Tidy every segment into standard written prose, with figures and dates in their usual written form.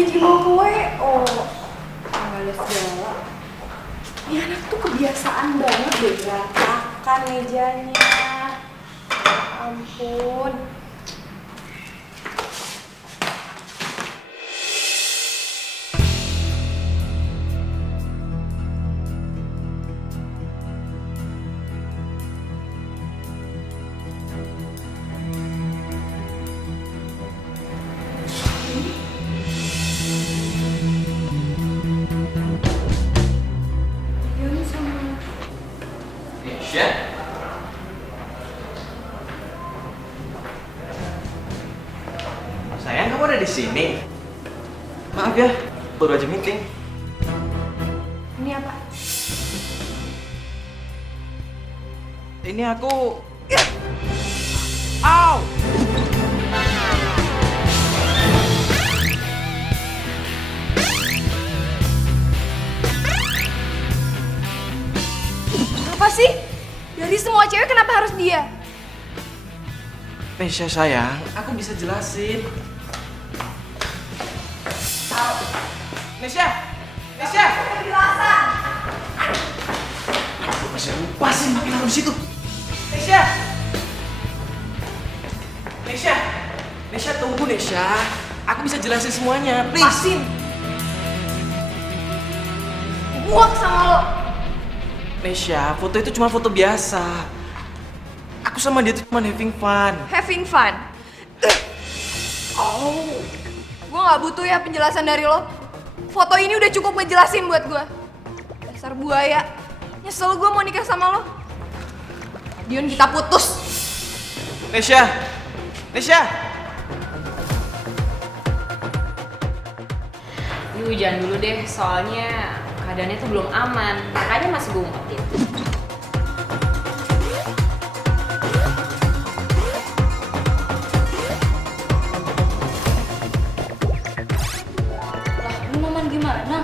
janji mau ke WO. Nggak ada segala. Ini anak tuh kebiasaan banget deh berantakan mejanya. Ya ampun. Ya. Sayang, kamu ada di sini. Maaf ya, baru aja meeting. Ini apa? Ini aku. Au! Apa sih? Dari semua cewek kenapa harus dia? Nesha sayang, aku bisa jelasin. Nesha! Nesha! Penjelasan. Aku masih lupa sih makin harus situ. Nesha! Nesha! Nesha tunggu Nesha. Aku bisa jelasin semuanya, please. Pasin. Muak sama lo. Nesha, foto itu cuma foto biasa. Aku sama dia tuh cuma having fun. Having fun. Oh. Gue gak butuh ya penjelasan dari lo. Foto ini udah cukup ngejelasin buat gue. Dasar buaya. Nyesel gue mau nikah sama lo. Dion, kita putus. Nesha! Nesha! Ini hujan dulu deh, soalnya keadaannya tuh belum aman. Makanya masih gue ngumpetin. Lah, ini Maman gimana?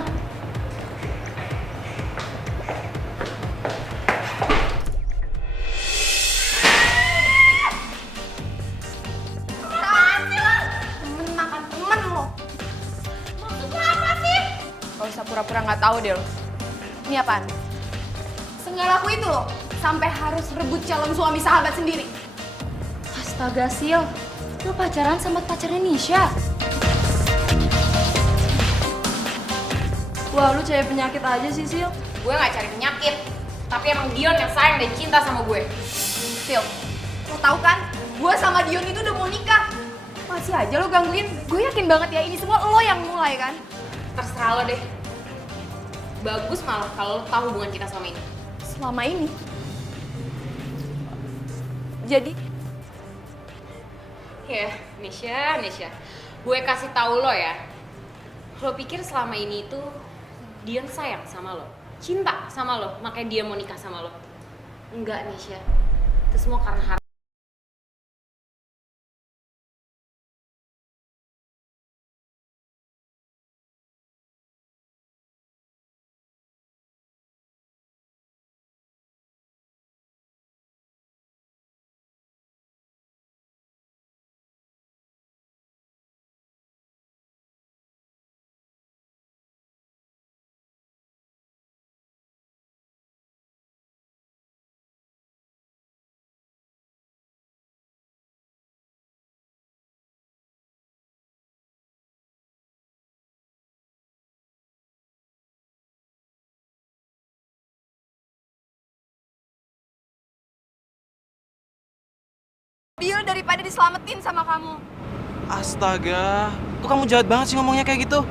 Temen makan temen lo. Maksudnya apa sih? Gak usah pura-pura gak tahu deh lo. Ini apaan? Senggak laku itu lo. Sampai harus rebut calon suami sahabat sendiri. Astaga, Sil. Lu pacaran sama pacarnya Nisha? Wah, lu cewek penyakit aja sih, Sil. Gue gak cari penyakit, tapi emang Dion yang sayang dan cinta sama gue. Sil, lo tau kan? Gue sama Dion itu udah mau nikah. Masih aja lo gangguin. Gue yakin banget ya ini semua lo yang mulai kan? Terserah lo deh. Bagus malah kalau lo tahu hubungan kita selama ini. Selama ini. Jadi, Ya, Nisha. Gue kasih tahu lo ya. Lo pikir selama ini itu Dion sayang sama lo, cinta sama lo, makanya dia mau nikah sama lo. Enggak, Nisha. Itu semua karena harta. deal daripada diselamatin sama kamu. Astaga, kok kamu jahat banget sih ngomongnya kayak gitu?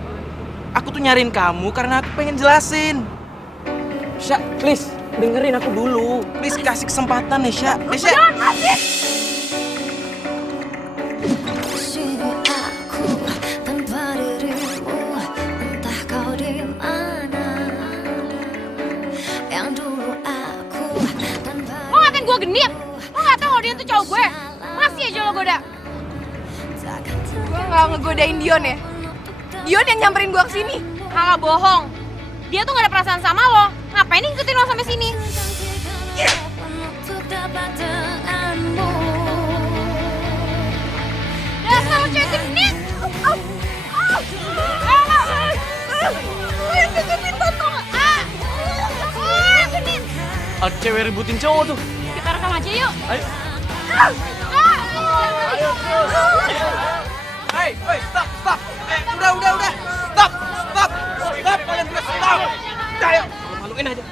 Aku tuh nyariin kamu karena aku pengen jelasin. Sya, please, dengerin aku dulu. Please kasih kesempatan nih, Sya. Nesha. Jangan kasih! Sini aku tanpa dirimu, entah kau di mana. Yang dulu aku tanpa. Lo ngatain gue genit? Lo gak tau kalau dia tuh cowok gue? Masih aja lo goda. Gue gak ngegodain Dion ya. Dion yang nyamperin gue kesini. Kakak bohong. Dia tuh gak ada perasaan sama lo. Ngapain nih ngikutin lo sampai sini? Untuk dapat denganmu. Dasar lo cewek genit. bakal cewek ributin cowok tuh. Kita rekam aja yuk. Ayo. Hei, stop. Udah. Stop. Kalian berdua stop. Ayo, maluin aja.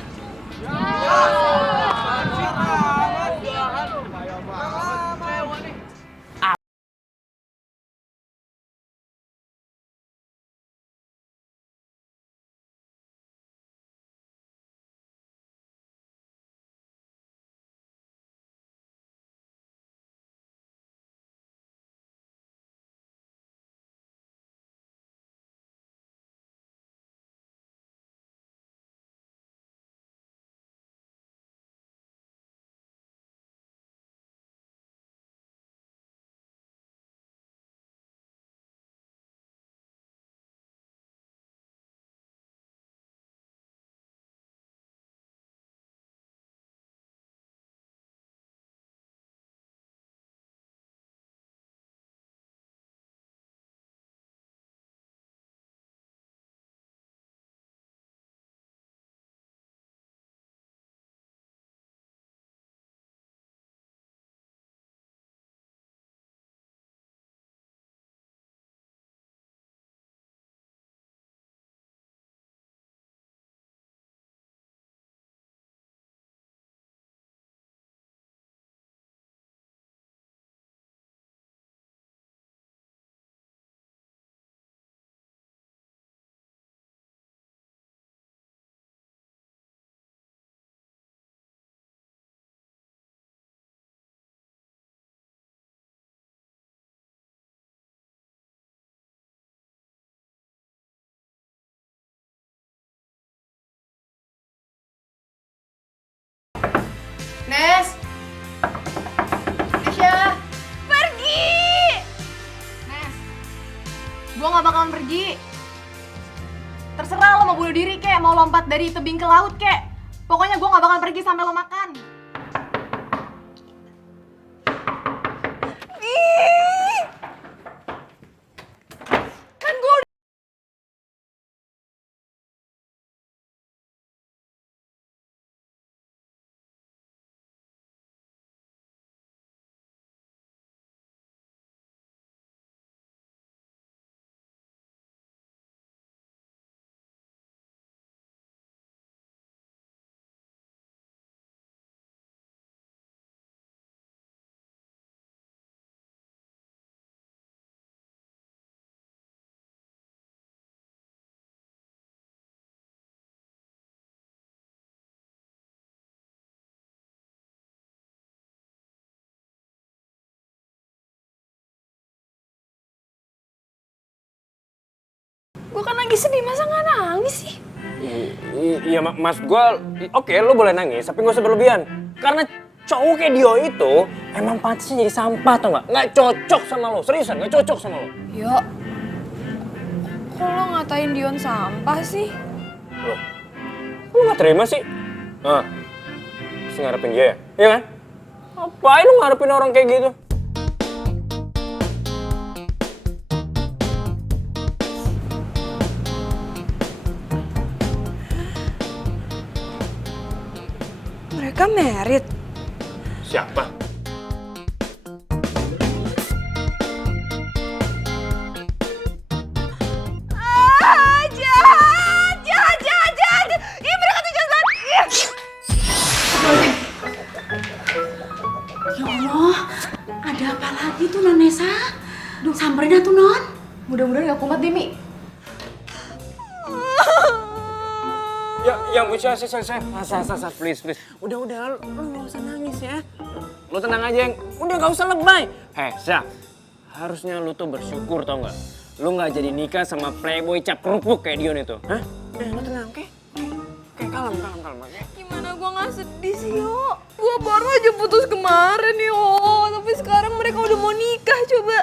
Nes! Nesya! Pergi! Nes, gue gak bakalan pergi. Terserah lo mau bunuh diri kek, mau lompat dari tebing ke laut kek. Pokoknya gue gak bakalan pergi sampai lo makan. Kan gue kan lagi sedih, masa nggak nangis sih? Iya, maksud gue, oke lo boleh nangis, tapi gak usah berlebihan. Karena cowok kayak Dio itu emang pantasnya jadi sampah, tau gak? Gak cocok sama lo, seriusan gak cocok sama lo. Yo, kok lo ngatain Dion sampah sih? Lo gak terima sih? Nah, mesti ngarepin dia ya? Iya kan? Ngapain lo ngarepin orang kayak gitu? Mereka married. Siapa? Jahat! Ih, mereka tuh jahat! Ya Allah, ada apa lagi tuh Non Nesa? Samperin atuh Non. Mudah-mudahan gak kumat deh, Mi. Ya, saya, please. Udah, lo gak usah nangis ya. Lo tenang aja, udah gak usah lebay. Syah, harusnya lo tuh bersyukur tau gak? Lo gak jadi nikah sama playboy cap kerupuk kayak Dion itu. Hah? Lo tenang, oke? Oke, kalem, oke? Gimana gua gak sedih sih, Yo? Gua baru aja putus kemarin, Yo. Tapi sekarang mereka udah mau nikah, coba.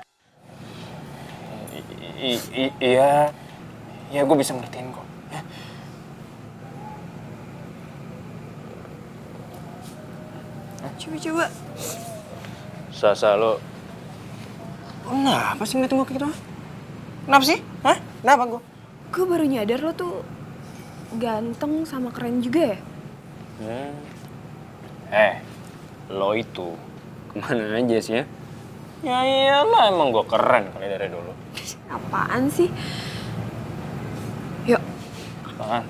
Iya, gue bisa ngertiin kok. Ya. Coba. Sasa, lo kenapa sih ngeliatin gue kayak gitu? Kenapa sih? Hah? Kenapa gue? Gue baru nyadar lo tuh ganteng sama keren juga ya? Lo itu kemana aja sih ya? Ya iyalah, emang gue keren kali dari dulu. Apaan sih? Yuk. Apaan?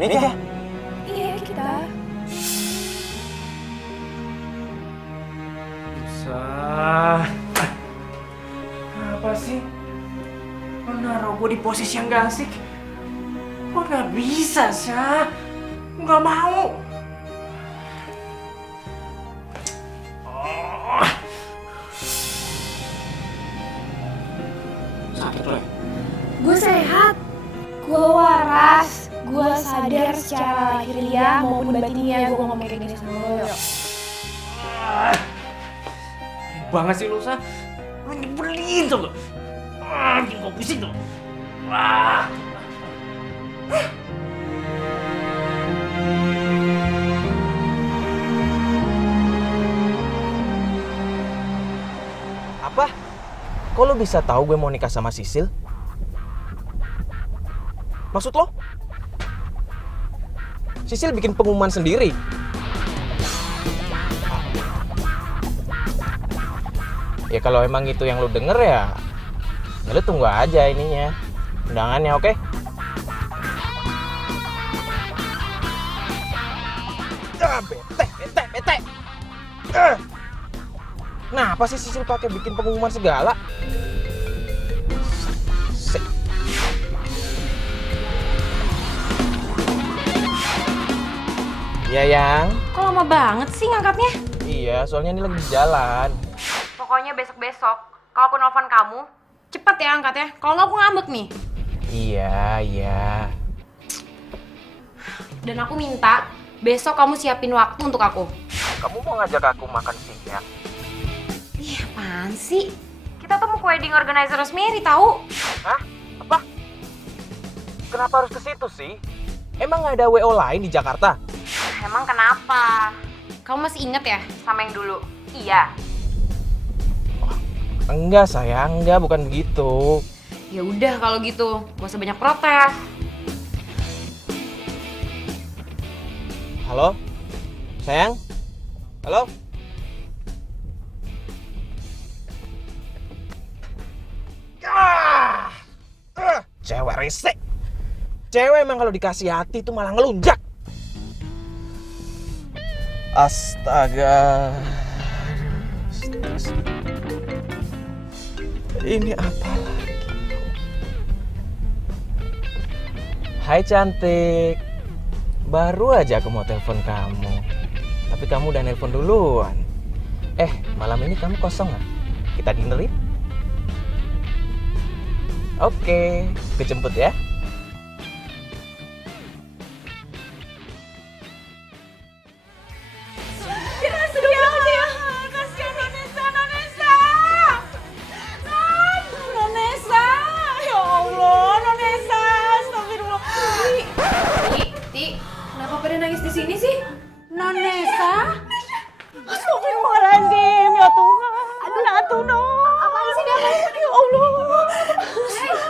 Nikah? Iya, kita. Bisa. Apa sih? Lo naruh gue di posisi yang gak asik. Lo gak bisa, Syah. Gue gak mau. Sakit lo ya? Gue sehat. Gue waras. Gue sadar secara lahiriah maupun batinnya gue ngomong kayak gini sama lo. Banget sih lo, Syah. Lo nyebelin tuh. Bikin gue pusing tuh. Apa? Kok lo bisa tahu gue mau nikah sama Sisil? Maksud lo? Sisil bikin pengumuman sendiri. Ya kalau emang itu yang lo denger ya lo tunggu aja ininya, undangannya, oke? Bete. Kenapa sih Sisil pakai bikin pengumuman segala? Iya, Yang. Kok lama banget sih ngangkatnya? Iya, soalnya ini lagi di jalan. Pokoknya besok-besok, kalau aku nelfon kamu, cepet ya angkatnya. Kalau nggak aku ngambek nih. Iya. Dan aku minta besok kamu siapin waktu untuk aku. Kamu mau ngajak aku makan siang? Ih, apaan sih? Kita tuh mau ke wedding organizer Rosemary tahu? Hah? Apa? Kenapa harus ke situ sih? Emang nggak ada WO lain di Jakarta? Emang kenapa? Kamu masih inget ya sama yang dulu? Iya. Enggak sayang, enggak, bukan begitu. Ya udah kalau gitu, gak usah banyak protes. Halo? Sayang? Halo? Cewek resek. Cewek emang kalau dikasih hati tuh malah ngelunjak. Astaga. Ini apa lagi? Hai cantik. Baru aja aku mau telepon kamu. Tapi kamu udah nelpon duluan. Malam ini kamu kosong nggak? Kita dinner yuk? Oke, aku jemput ya. Nonesa, ya Allah, Nonesa, astagfirullah. Ti, kenapa pada nangis di sini sih? Nonesa, astagfirullahaladzim, ya Tuhan. Aduh, no. Apaan sih dia? Ya Allah,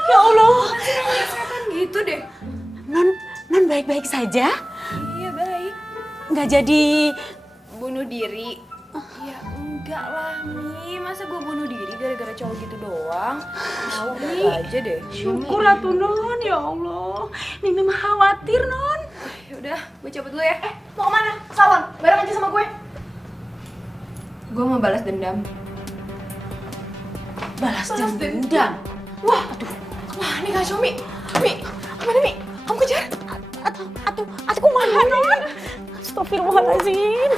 ya Allah. Kan gitu deh. Non baik-baik saja? Iya baik. Nggak jadi Bunuh diri? Ya enggak lah Mi, masa gue bunuh diri gara-gara cowok gitu doang? Tahu aja deh. syukur atuh Non, ya Allah. Mimi mah khawatir Non. Yaudah, gue cabut dulu ya. Mau kemana? Salon, bareng aja sama gue. Gue mau balas dendam. Balas dendam. Wah, aduh. Wah, ini kacau Mi. Mi, kemana Mi? Kamu kejar? Atuh kumaha Non? Astagfirullahaladzim.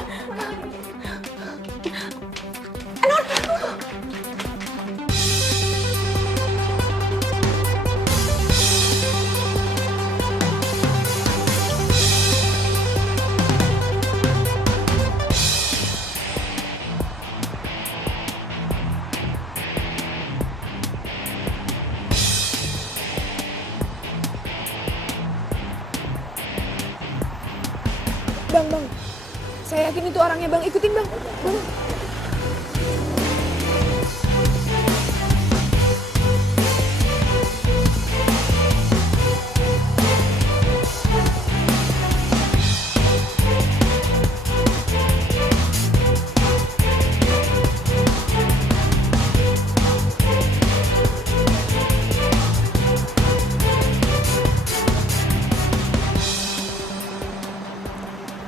Bang. Saya yakin itu orangnya Bang. Ikutin Bang. Bang.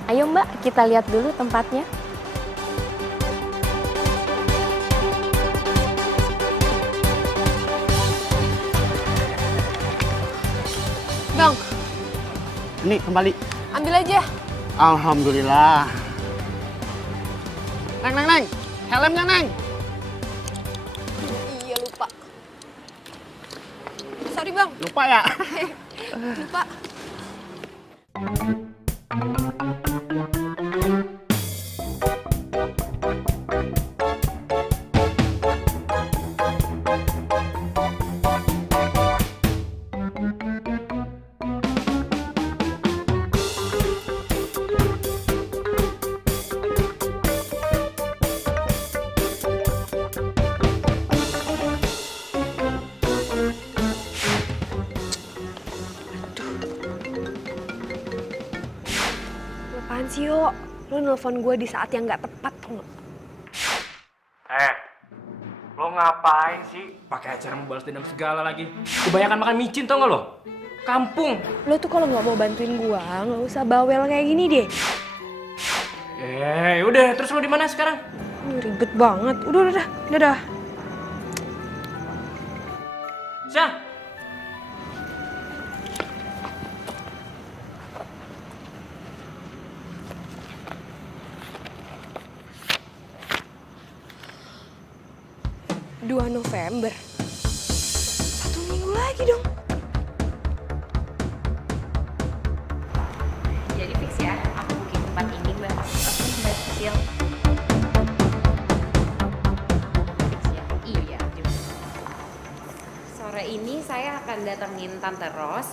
Ayo Mbak, kita lihat dulu tempatnya. Bang, Nih kembali. ambil aja. Alhamdulillah. Neng. Helmnya Neng. Iya lupa. Sorry Bang, Lupa ya? lupa. Apaan sih yo? Lo nelfon gue di saat yang gak tepat tau gak? Lo ngapain sih? Pakai acara mau balas dendam segala lagi. Kebanyakan makan micin tau gak lo? Kampung. Lo tuh kalau gak mau bantuin gue, gak usah bawel kayak gini deh. Udah, terus lo di mana sekarang? Ribet banget. Udah. Syah. November. 1 minggu lagi dong. Jadi fix ya, aku booking tempat ini Mbak. Oke, Mbak Sisil. Fix ya? Iya juga. Sore ini saya akan datengin Tante Ros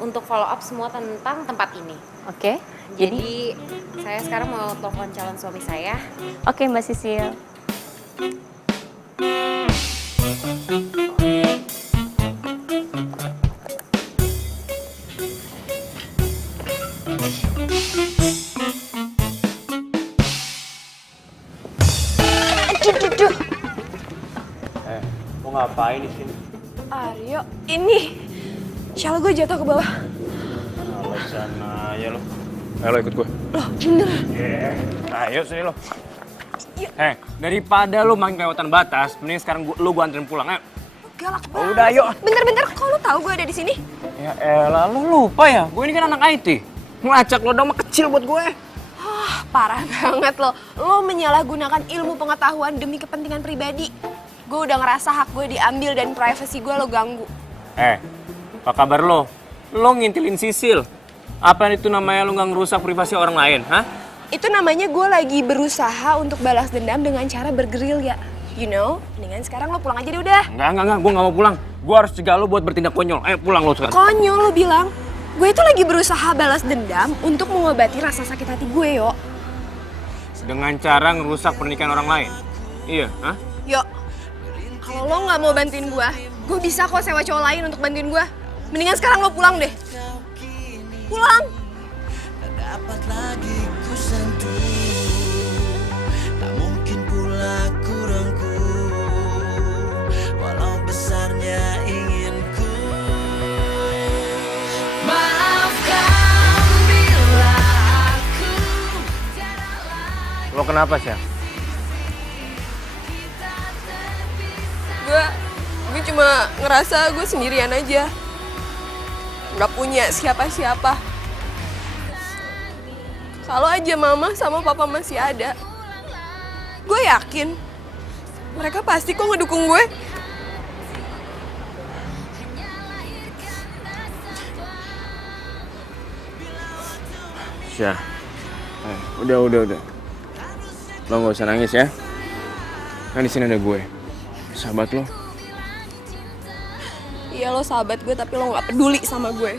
untuk follow up semua tentang tempat ini. Oke. Jadi saya sekarang mau telepon calon suami saya. Oke Mbak Sisil. Mau ngapain di sini? Aryo, ini shawl gue jatuh ke bawah. Sana ya lo. Ayo lo ikut gue. Loh, bener. Ayo sini lo. Daripada lo main kelewatan batas, mending sekarang lo gue anterin pulang, ayo. galak Oh, banget. udah, ayo. Bentar-bentar, kok lu tahu gue ada di sini? Ya elah, lu lupa ya? Gue ini kan anak IT. Ngelacak lo dong mah kecil buat gue. Parah banget lo. Lo menyalahgunakan ilmu pengetahuan demi kepentingan pribadi. Gue udah ngerasa hak gue diambil dan privasi gue lo ganggu. Apa kabar lo? Lo ngintilin Sisil. Apa itu namanya lo nggak ngerusak privasi orang lain, hah? Itu namanya gue lagi berusaha untuk balas dendam dengan cara bergerilya. You know, mendingan sekarang lo pulang aja deh udah. Enggak, gue nggak mau pulang. Gue harus cegah lo buat bertindak konyol. Ayo pulang lo sekarang. Konyol lo bilang. Gue itu lagi berusaha balas dendam untuk mengobati rasa sakit hati gue, yo. Dengan cara ngerusak pernikahan orang lain? Iya, hah? Yo, kalau lo nggak mau bantuin gue bisa kok sewa cowok lain untuk bantuin gue. Mendingan sekarang lo pulang deh. Pulang. Tak dapat lagi ku sentuh, tak mungkin pula ku rengkuh, walau besarnya inginku. Maafkan bila aku Lo kenapa sih? Gue cuma ngerasa gue sendirian aja. Gak punya siapa-siapa. Kalau aja mama sama papa masih ada, gue yakin mereka pasti kok ngedukung gue. Syah, udah. Lo nggak usah nangis ya. Kan di sini ada gue, sahabat lo. Iya lo sahabat gue tapi lo gak peduli sama gue.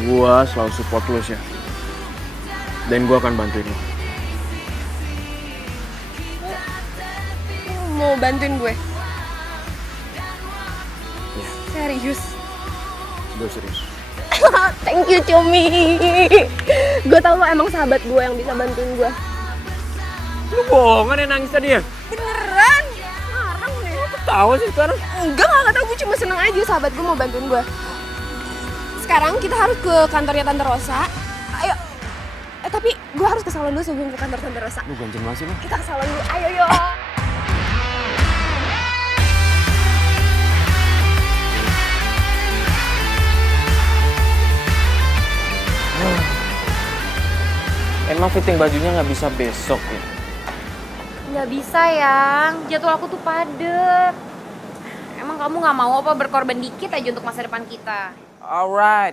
Gue selalu support lo, Syah. Dan gue akan bantuin lo. Lo mau bantuin gue? Iya. Serius? Gue serius. Thank you Cumi. Gue tau lo emang sahabat gue yang bisa bantuin gue. Lo bohongan ya nangis tadi ya? Beneran? Ngarang deh. Tahu sih sekarang. Enggak tau, gue cuma seneng aja sahabat gue mau bantuin gue. Sekarang kita harus ke kantornya Tante Rosa. Ayo. Tapi gue harus ke salon dulu sebelum ke kantor Tante Rosa. Lu ganjen banget sih lo. Kita ke salon dulu, ayo yuk. Emang fitting bajunya nggak bisa besok ya? Nggak bisa, Yang. Jadwal aku tuh padet. Emang kamu nggak mau apa berkorban dikit aja untuk masa depan kita? Alright.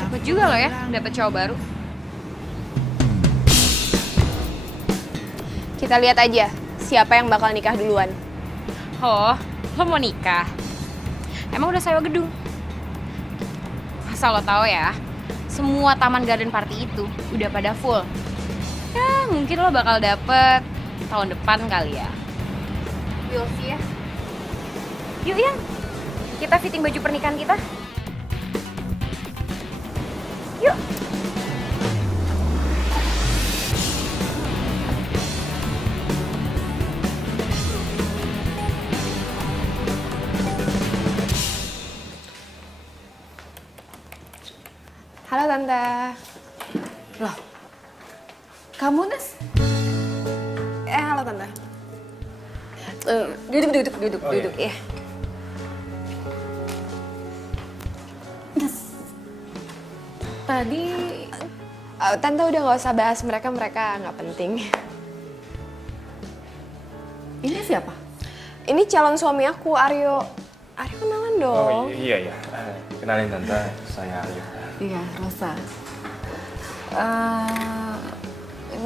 Cepet juga lo ya, dapet cowok baru. Kita lihat aja siapa yang bakal nikah duluan. Oh, lo mau nikah? Emang udah sewa gedung? Asal lo tahu ya, semua taman garden party itu udah pada full. Ya, mungkin lo bakal dapet tahun depan kali ya. Yuk ya. Yuk, Yang. Kita fitting baju pernikahan kita. Yuk. Halo Tante. Loh, kamu Nes? Halo Tante. Duduk. Ya. Nes, tadi Tante udah gak usah bahas mereka nggak penting. ini siapa? Ini calon suami aku, Aryo. Aryo kenalan dong. Iya. Kenalin tante, saya Aryo. Iya, Rosa.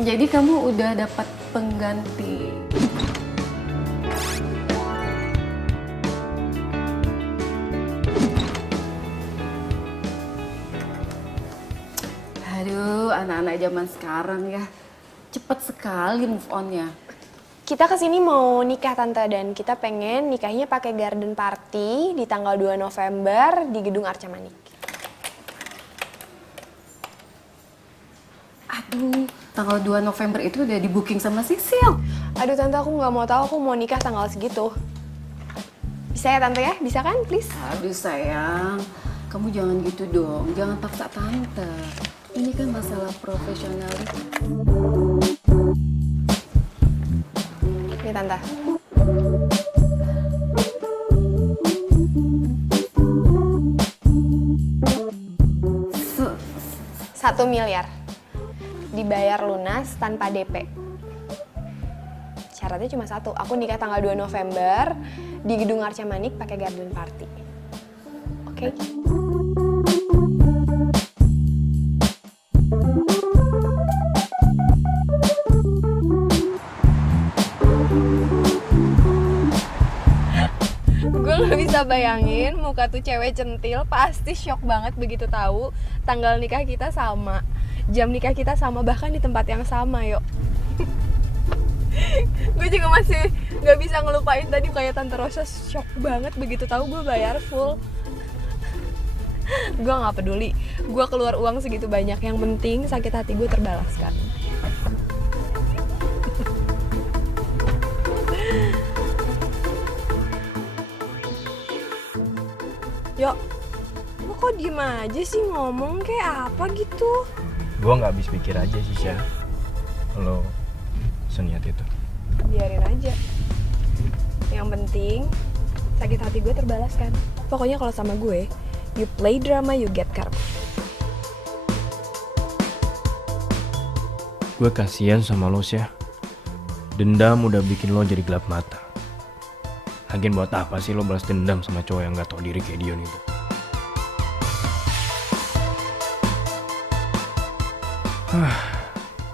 Jadi kamu udah dapat pengganti. Aduh, anak-anak zaman sekarang ya. Cepet sekali move on-nya. Kita kesini mau nikah Tante dan kita pengen nikahnya pakai garden party di tanggal 2 November di Gedung Arca Manik. Tanggal 2 November itu udah di booking sama Sisil. Aduh tante, aku nggak mau tahu aku mau nikah tanggal segitu. Bisa ya tante ya? Bisa kan? Please. Aduh sayang, kamu jangan gitu dong. Jangan paksa tante. Ini kan masalah profesional. Nih tante. Satu miliar. Dibayar lunas tanpa DP. Syaratnya cuma satu, aku nikah tanggal 2 November di Gedung Arca Manik pakai garden party. Oke? Gue gak bisa bayangin muka tuh cewek centil pasti shock banget begitu tahu tanggal nikah kita sama, jam nikah kita sama, bahkan di tempat yang sama, yuk. Gue juga masih gak bisa ngelupain tadi kayak Tante Rosa shock banget begitu tahu gue bayar full. Gue gak peduli, gue keluar uang segitu banyak, yang penting sakit hati gue terbalaskan. Yuk, lo kok diem aja sih, ngomong kayak apa gitu? Gue nggak habis pikir aja sih, Syah. Lo seniat itu. Biarin aja. Yang penting sakit hati gue terbalaskan. Pokoknya kalau sama gue, you play drama, you get karma. Gue kasihan sama lo, Syah. Dendam udah bikin lo jadi gelap mata. Lagian buat apa sih lo balas dendam sama cowok yang gak tau diri kayak Dion itu?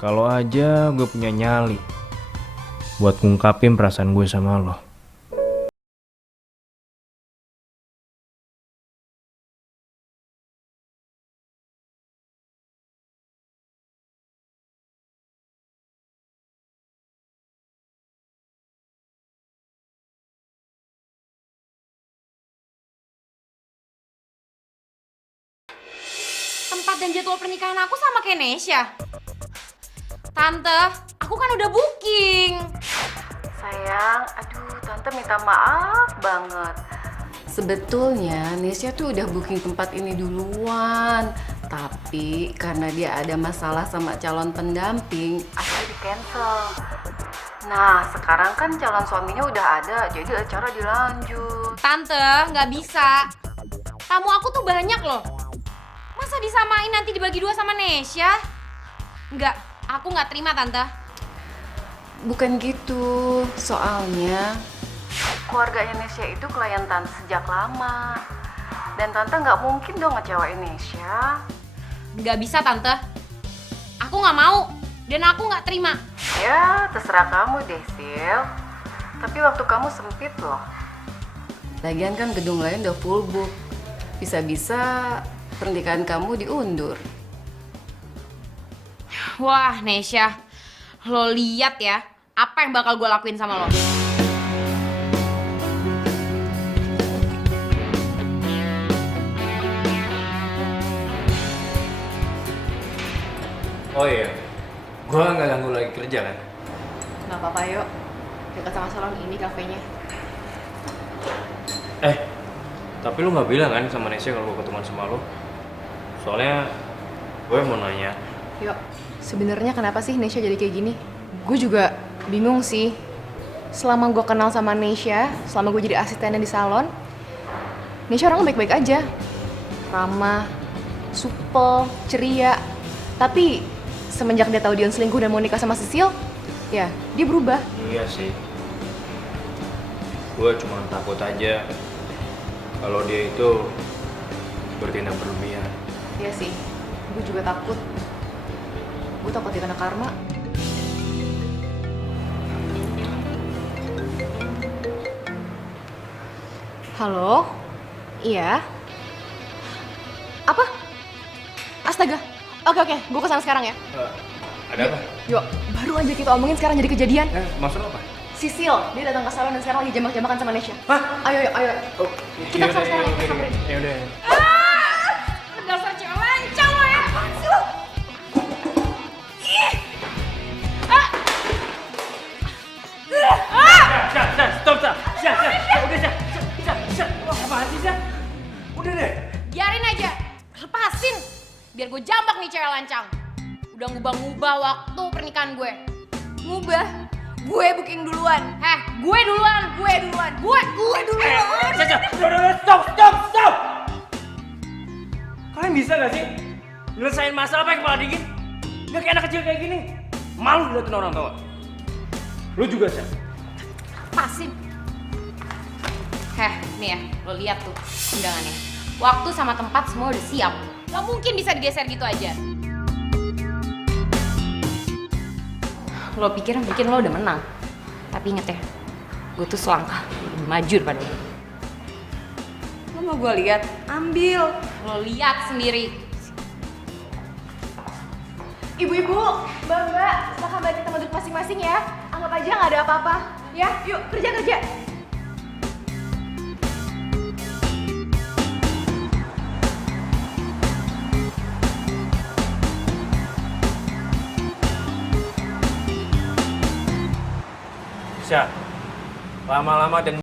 Kalau aja gue punya nyali buat ngungkapin perasaan gue sama lo. Tempat dan jadwal pernikahan aku sama kayak Nesya. Tante, aku kan udah booking. Sayang, aduh tante minta maaf banget. Sebetulnya Nesya tuh udah booking tempat ini duluan. Tapi karena dia ada masalah sama calon pendamping, akhirnya di cancel. Nah sekarang kan calon suaminya udah ada, jadi acara dilanjut. Tante, nggak bisa. Tamu aku tuh banyak loh. Masa disamain nanti dibagi dua sama Nesya? Nggak, aku nggak terima tante. Bukan gitu, soalnya keluarganya Nesya itu klien tante sejak lama. Dan tante nggak mungkin dong ngecewain Nesya. Nggak bisa tante. Aku nggak mau dan aku nggak terima. Ya, terserah kamu deh, Sil. Tapi waktu kamu sempit loh. Lagian kan gedung lain udah full book. Bisa-bisa pernikahan kamu diundur. Wah, Nesya. Lo lihat ya, apa yang bakal gue lakuin sama lo. Oh iya, gue nggak ganggu lagi kerja kan? Nggak apa-apa, yuk. Dekat sama salon ini kafenya. Tapi lu nggak bilang kan sama Nesya kalau gue ketemuan sama lo? Soalnya gue mau nanya. Yuk, sebenarnya kenapa sih Nesya jadi kayak gini? Gue juga bingung sih. Selama gue kenal sama Nesya, selama gue jadi asistennya di salon, Nesya orangnya baik-baik aja. Ramah, supel, ceria. Tapi semenjak dia tahu Dion selingkuh dan mau nikah sama Sisil, ya dia berubah. Iya sih. Gue cuma takut aja kalau dia itu bertindak berlebihan. Iya sih, gue juga takut. Gue takut dia kena karma. Halo? Iya? Apa? Astaga. Oke, gue kesana sekarang ya. Ada apa? Yuk, baru aja kita omongin sekarang jadi kejadian. Maksud apa? Sisil, dia datang ke salon dan sekarang lagi jambak-jambakan sama Nesya. Hah? Ayo. Kita kesana sekarang ya, samperin. Ya udah. Dasar cewek lancang lo ya. Apaan sih lo? Ih, dirancang. Udah ngubah-ngubah waktu pernikahan gue. Ngubah? Gue booking duluan. Gue duluan. Gue duluan. Stop! Kalian bisa gak sih nyelesain masalah pakai kepala dingin? Gak kayak anak kecil kayak gini. Malu diliatin orang tua. Lu juga, Sya. Pasin. Nih ya, lo lihat tuh undangannya. Waktu sama tempat semua udah siap. Gak mungkin bisa digeser gitu aja. Lo pikir lo udah menang. Tapi inget ya, gue tuh selangkah lebih maju daripada lo. Lo mau gue lihat? Ambil. Lo lihat sendiri. Ibu-ibu, mbak-mbak, silahkan balik tempat duduk masing-masing ya. Anggap aja nggak ada apa-apa. Ya, yuk kerja. Sya, lama-lama dan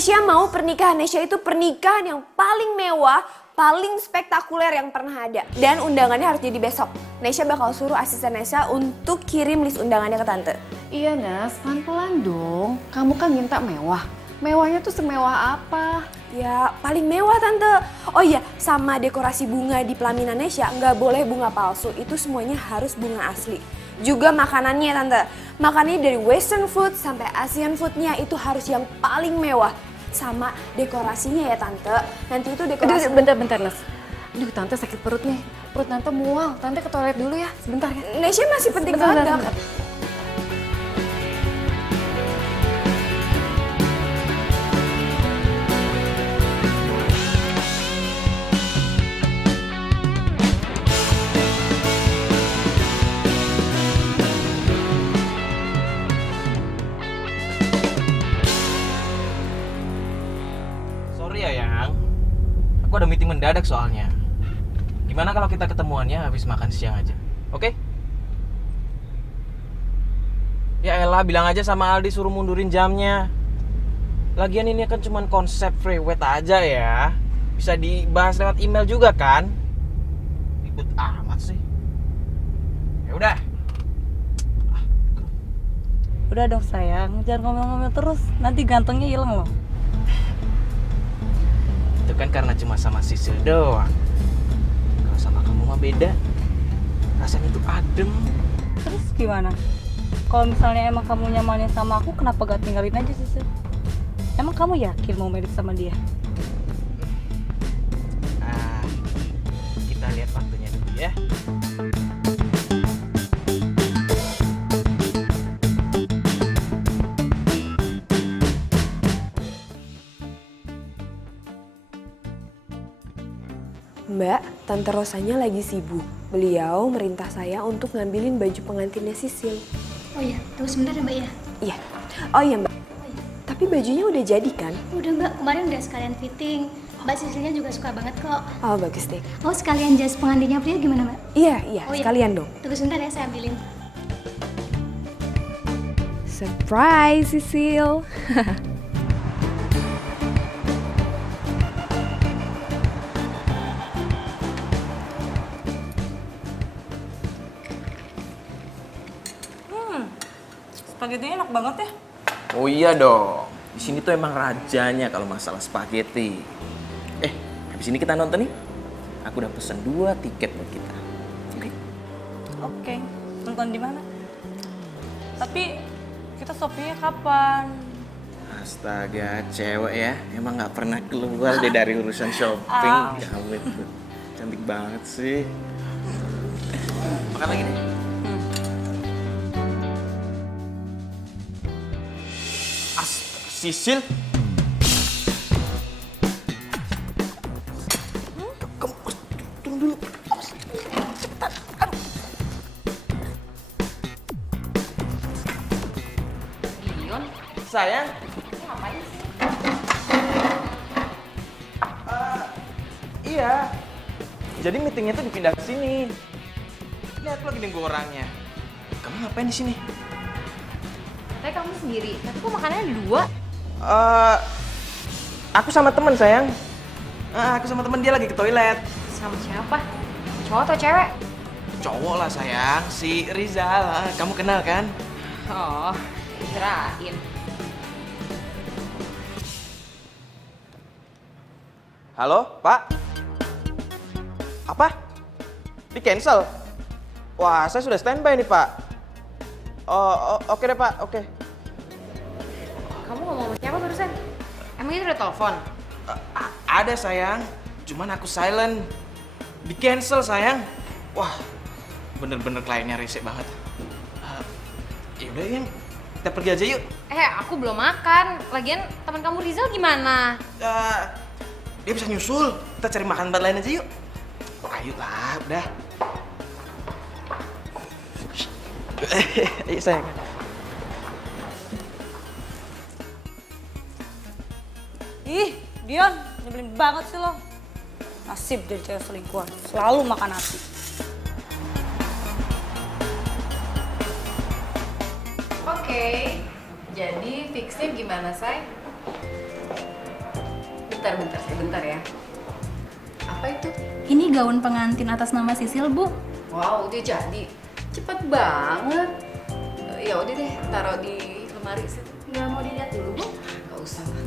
Nesya mau pernikahan Nesya itu pernikahan yang paling mewah, paling spektakuler yang pernah ada. Dan undangannya harus jadi besok. Nesya bakal suruh asisten Nesya untuk kirim list undangannya ke tante. Iya Nas, pelan-pelan dong. Kamu kan minta mewah. Mewahnya tuh semewah apa? Ya paling mewah tante. Oh iya, sama dekorasi bunga di pelaminan Nesya nggak boleh bunga palsu. Itu semuanya harus bunga asli. Juga makanannya tante. Makanannya dari western food sampai Asian foodnya itu harus yang paling mewah. Sama dekorasinya ya tante. Nanti itu dekorasi... Bentar Nas. Aduh tante sakit perut nih. Perut tante mual. Tante ke toilet dulu ya. Sebentar ya. Nesya masih penting banget. Sorry ya, Yang. Aku ada meeting mendadak soalnya. Gimana kalau kita ketemuannya habis makan siang aja? Oke? Ya elah, bilang aja sama Aldi suruh mundurin jamnya. Lagian ini kan cuma konsep free weight aja ya. Bisa dibahas lewat email juga kan? Ribet amat sih. Ya udah. Udah dong sayang, jangan ngomel-ngomel terus. Nanti gantengnya hilang loh. Itu kan karena cuma sama Sisil doang. Kalau sama kamu mah beda. Rasanya tuh adem. Terus gimana? Kalau misalnya emang kamu nyamannya sama aku, kenapa gak tinggalin aja sih? Emang kamu yakin mau merit sama dia? Nah, kita lihat waktunya dulu ya. Mbak, Tante Rosanya lagi sibuk. Beliau merintah saya untuk ngambilin baju pengantinnya Sisil. Oh iya, tunggu sebentar ya Mbak ya. Iya. Oh iya Mbak. Tapi bajunya udah jadi kan? Udah Mbak, kemarin udah sekalian fitting. Mbak Sisilnya juga suka banget kok. Oh bagus deh. Oh sekalian jas pengantinnya pria gimana Mbak? Iya, Oh, iya. sekalian dong. Tunggu sebentar ya, saya ambilin. Surprise Sisil. Spaghetti enak banget ya. Oh iya dong. Di sini tuh emang rajanya kalau masalah spaghetti. Habis ini kita nonton nih. Aku udah pesen 2 tiket buat kita. Oke. Oke, nonton di mana? Tapi kita shoppingnya kapan? Astaga, cewek ya. Emang nggak pernah keluar deh dari urusan shopping. Kamu itu cantik banget sih. Makan lagi deh. Sisil. Kamu tunggu dulu. Cepetan. Aduh. Dion, Sayang. ngapain sih? Iya. Jadi meetingnya tuh dipindah ke sini. Lihat lagi nunggu orangnya. Kamu ngapain di sini? Tapi kamu sendiri, tapi kok makanannya ada 2? Aku sama temen sayang. Aku sama temen dia lagi ke toilet. Sama siapa? Cowok atau cewek? Cowok lah sayang, si Rizal. Kamu kenal kan? Oh, kirain. Halo, Pak? Apa? Di cancel? Wah, saya sudah standby nih, Pak. Oh, oke deh, Pak. Oke. Kamu ngomong sama siapa barusan? Emang itu udah telepon? Ada sayang, cuman aku silent. Di cancel sayang. Wah, bener-bener kliennya rese banget. Yaudah yang kita pergi aja yuk. Aku belum makan. Lagian teman kamu Rizal gimana? Dia bisa nyusul. Kita cari makan tempat lain aja yuk. Ayo lah, udah. Ayo sayang. Ih, Dion, nyebelin banget sih lo. Nasib jadi cewek selingkuhan, selalu makan nasi. Oke, jadi fixnya gimana, Say? Bentar ya. Apa itu? Ini gaun pengantin atas nama Sisil, Bu. Wow, udah jadi. Cepet banget. Ya udah deh, taruh di lemari situ. Nggak mau dilihat dulu, Bu? Gak usah lah.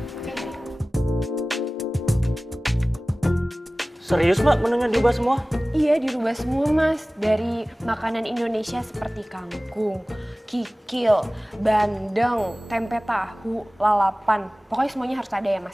Serius mbak menunya diubah semua? Iya, dirubah semua mas. Dari makanan Indonesia seperti kangkung, kikil, bandeng, tempe tahu, lalapan. Pokoknya semuanya harus ada ya mas.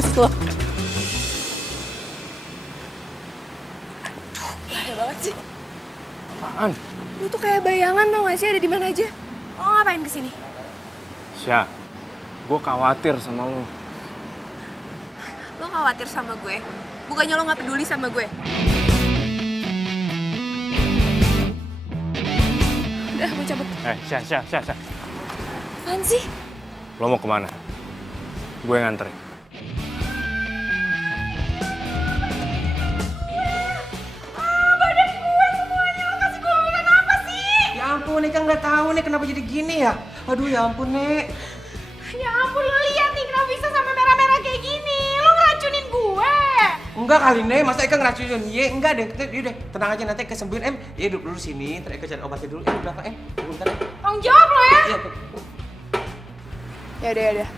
mampus lo. Bahaya banget sih. Apaan? Lu tuh kayak bayangan tau gak sih ada di mana aja? Lo ngapain kesini? Syah, gue khawatir sama lo. Lo khawatir sama gue? Bukannya lo gak peduli sama gue? Udah, gue cabut. Syah. Apaan sih? Lo mau kemana? Gue nganterin. Ya ampun, Nek nggak tahu nih kenapa jadi gini ya. Aduh ya ampun, Nek. Ya ampun, lo lihat nih kenapa bisa sampai merah-merah kayak gini. Lo ngeracunin gue. Enggak kali, Nek. Masa Eka ngeracunin? Ye, enggak deh. Yaudah, tenang aja nanti kesembuhin, Em. Ya duduk dulu sini, ntar Eka cari obatnya dulu. Di belakang, Em. Bentar, Em. Tanggung jawab lo ya. Iya, Yaudah.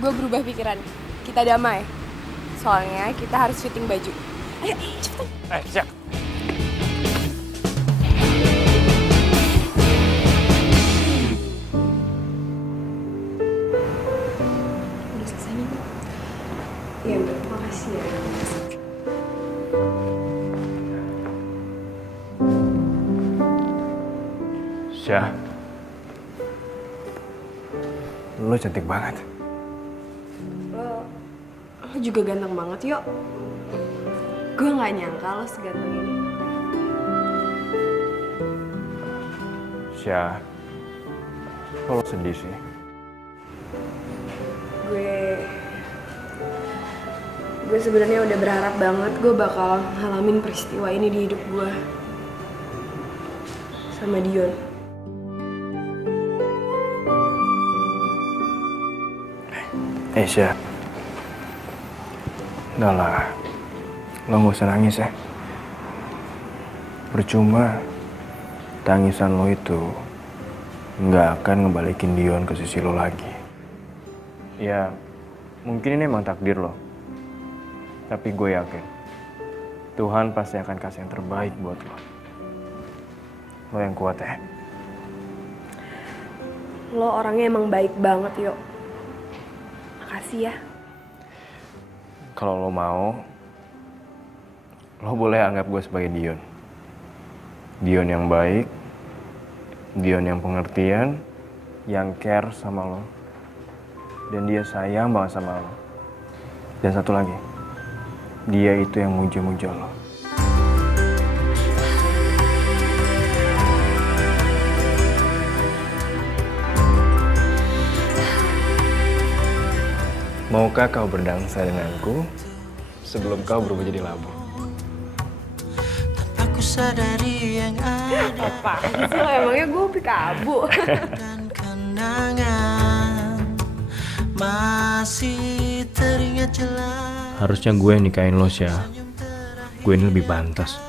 Gue berubah pikiran. Kita damai. Soalnya kita harus fitting baju. Ayo, cepetan. Syah. Udah selesai nih. Iya, makasih ya. Syah. Lo cantik banget. Lo juga ganteng banget, Yok. Gue gak nyangka lo seganteng ini. Syah, kok lo sedih sih? Gue sebenarnya udah berharap banget gue bakal ngalamin peristiwa ini di hidup gue. Sama Dion. Syah. Udah lah, lo gak usah nangis ya. Percuma, tangisan lo itu nggak akan ngebalikin Dion ke sisi lo lagi. Ya, mungkin ini emang takdir lo. Tapi gue yakin, Tuhan pasti akan kasih yang terbaik buat lo. Lo yang kuat ya. Lo orangnya emang baik banget, Yok. Makasih ya. Kalau lo mau, lo boleh anggap gue sebagai Dion. Dion yang baik, Dion yang pengertian, yang care sama lo. Dan dia sayang banget sama lo. Dan satu lagi, dia itu yang muja-muja lo. Maukah kau berdansa denganku sebelum kau berubah jadi labu? Tanpa ku sadari yang ada. Apaan sih lo, emangnya gue pikabu? Dan kenangan masih teringat jelas. Harusnya gue yang nikahin lo, Syah. Gue ini lebih pantas.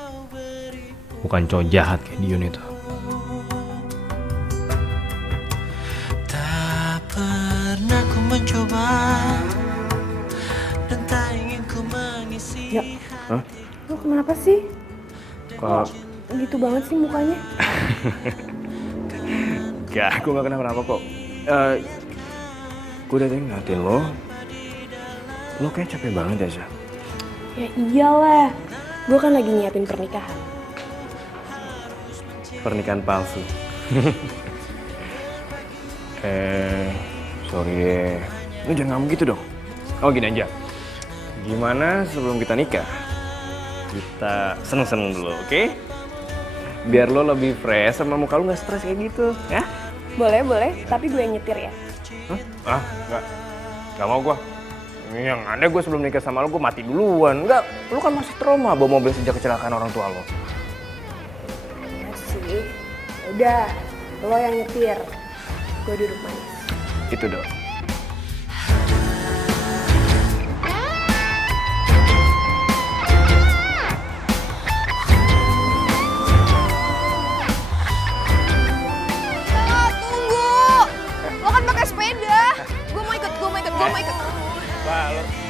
Bukan cowok jahat kayak Dion itu. Tak pernah ku mencoba dan tak ingin ku mengisi. Ya. Hah? Lo kenapa sih? Kok? Gitu banget sih mukanya. Gak, gue gak kenapa-napa kok. Gue udah tadi ngeliatin lo. Lo kayak capek banget ya, Syah. Ya iyalah. Gue kan lagi nyiapin pernikahan. Pernikahan palsu. Sorry deh. Lo jangan ngomong gitu dong. Oh gini aja. Gimana sebelum kita nikah? Kita seneng-seneng dulu, oke? Biar lo lebih fresh sama muka lo gak stres kayak gitu, ya? Boleh. Tapi gue yang nyetir ya. Hah? Gak mau gue. Yang ada gue sebelum nikah sama lo, gue mati duluan. Enggak, lo kan masih trauma bawa mobil sejak kecelakaan orang tua lo. Ya sih. Udah, lo yang nyetir. Gue duduk manis. Itu dong.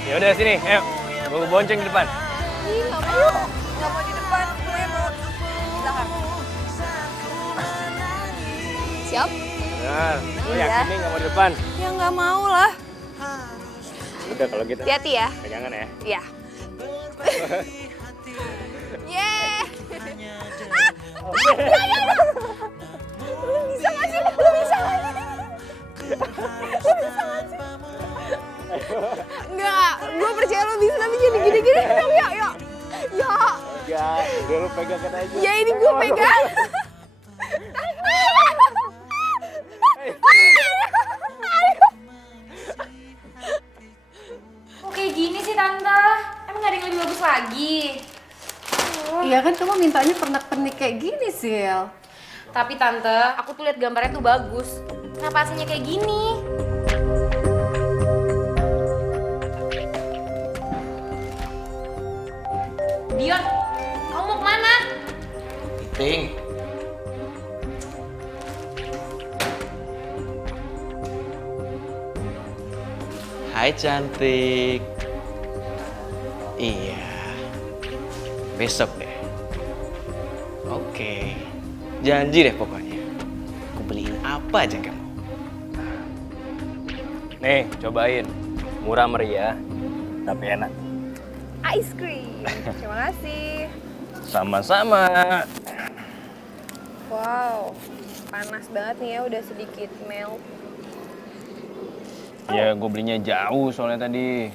Ya udah sini, ayo. Gue bonceng di depan. Ih, nggak mau di depan. Gue mau di belakang. Siap? Benar, lo yakin nih gak mau di depan? Ya nggak mau lah. Udah kalau gitu. Hati-hati ya. Pegangan ya. Iya. Yeay. Lu bisa gak sih? Lu bisa gak sih? Enggak, gue percaya lu bisa, tapi jadi gini-gini. Ya. Enggak, udah lu pegangkan aja. Ya ini gue pegang. Kok kayak gini sih Tante? Emang gak ada yang lebih bagus lagi? Iya kan kamu mintanya pernak-pernik kayak gini, Sil. Tapi Tante, aku tuh lihat gambarnya tuh bagus. Kenapa aslinya kayak gini? Dion, kamu mau kemana? Ting. Hai cantik. Iya. Besok deh. Oke. Janji deh pokoknya. Aku beliin apa aja kamu. Nih, cobain. Murah meriah, tapi enak. Ice cream. Terima kasih. Sama-sama. Wow, panas banget nih ya, udah sedikit melt. Ya, gue belinya jauh soalnya tadi.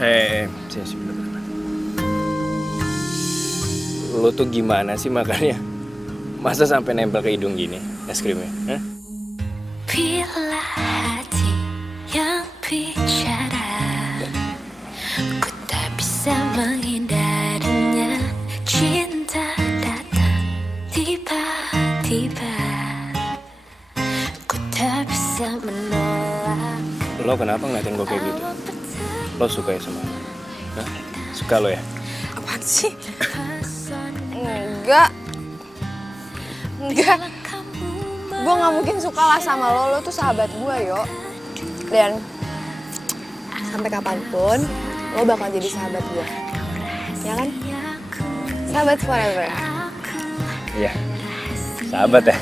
Hei, sini. Lo tuh gimana sih makannya? Masa sampai nempel ke hidung gini es krimnya? Hah? Bila hati yang bicara, ku tak bisa menghindarinya. Cinta datang tiba-tiba, ku tak bisa menolak. Lo kenapa ngeliatin gue kayak gitu? Lo suka ya sama lo? Hah? Suka lo ya? Apaan sih? Enggak. Gue gak mungkin suka lah sama lo tuh sahabat gue, Yo. Dan sampai kapanpun, lo bakal jadi sahabat gue. Ya kan? Sahabat forever. Iya, sahabat ya?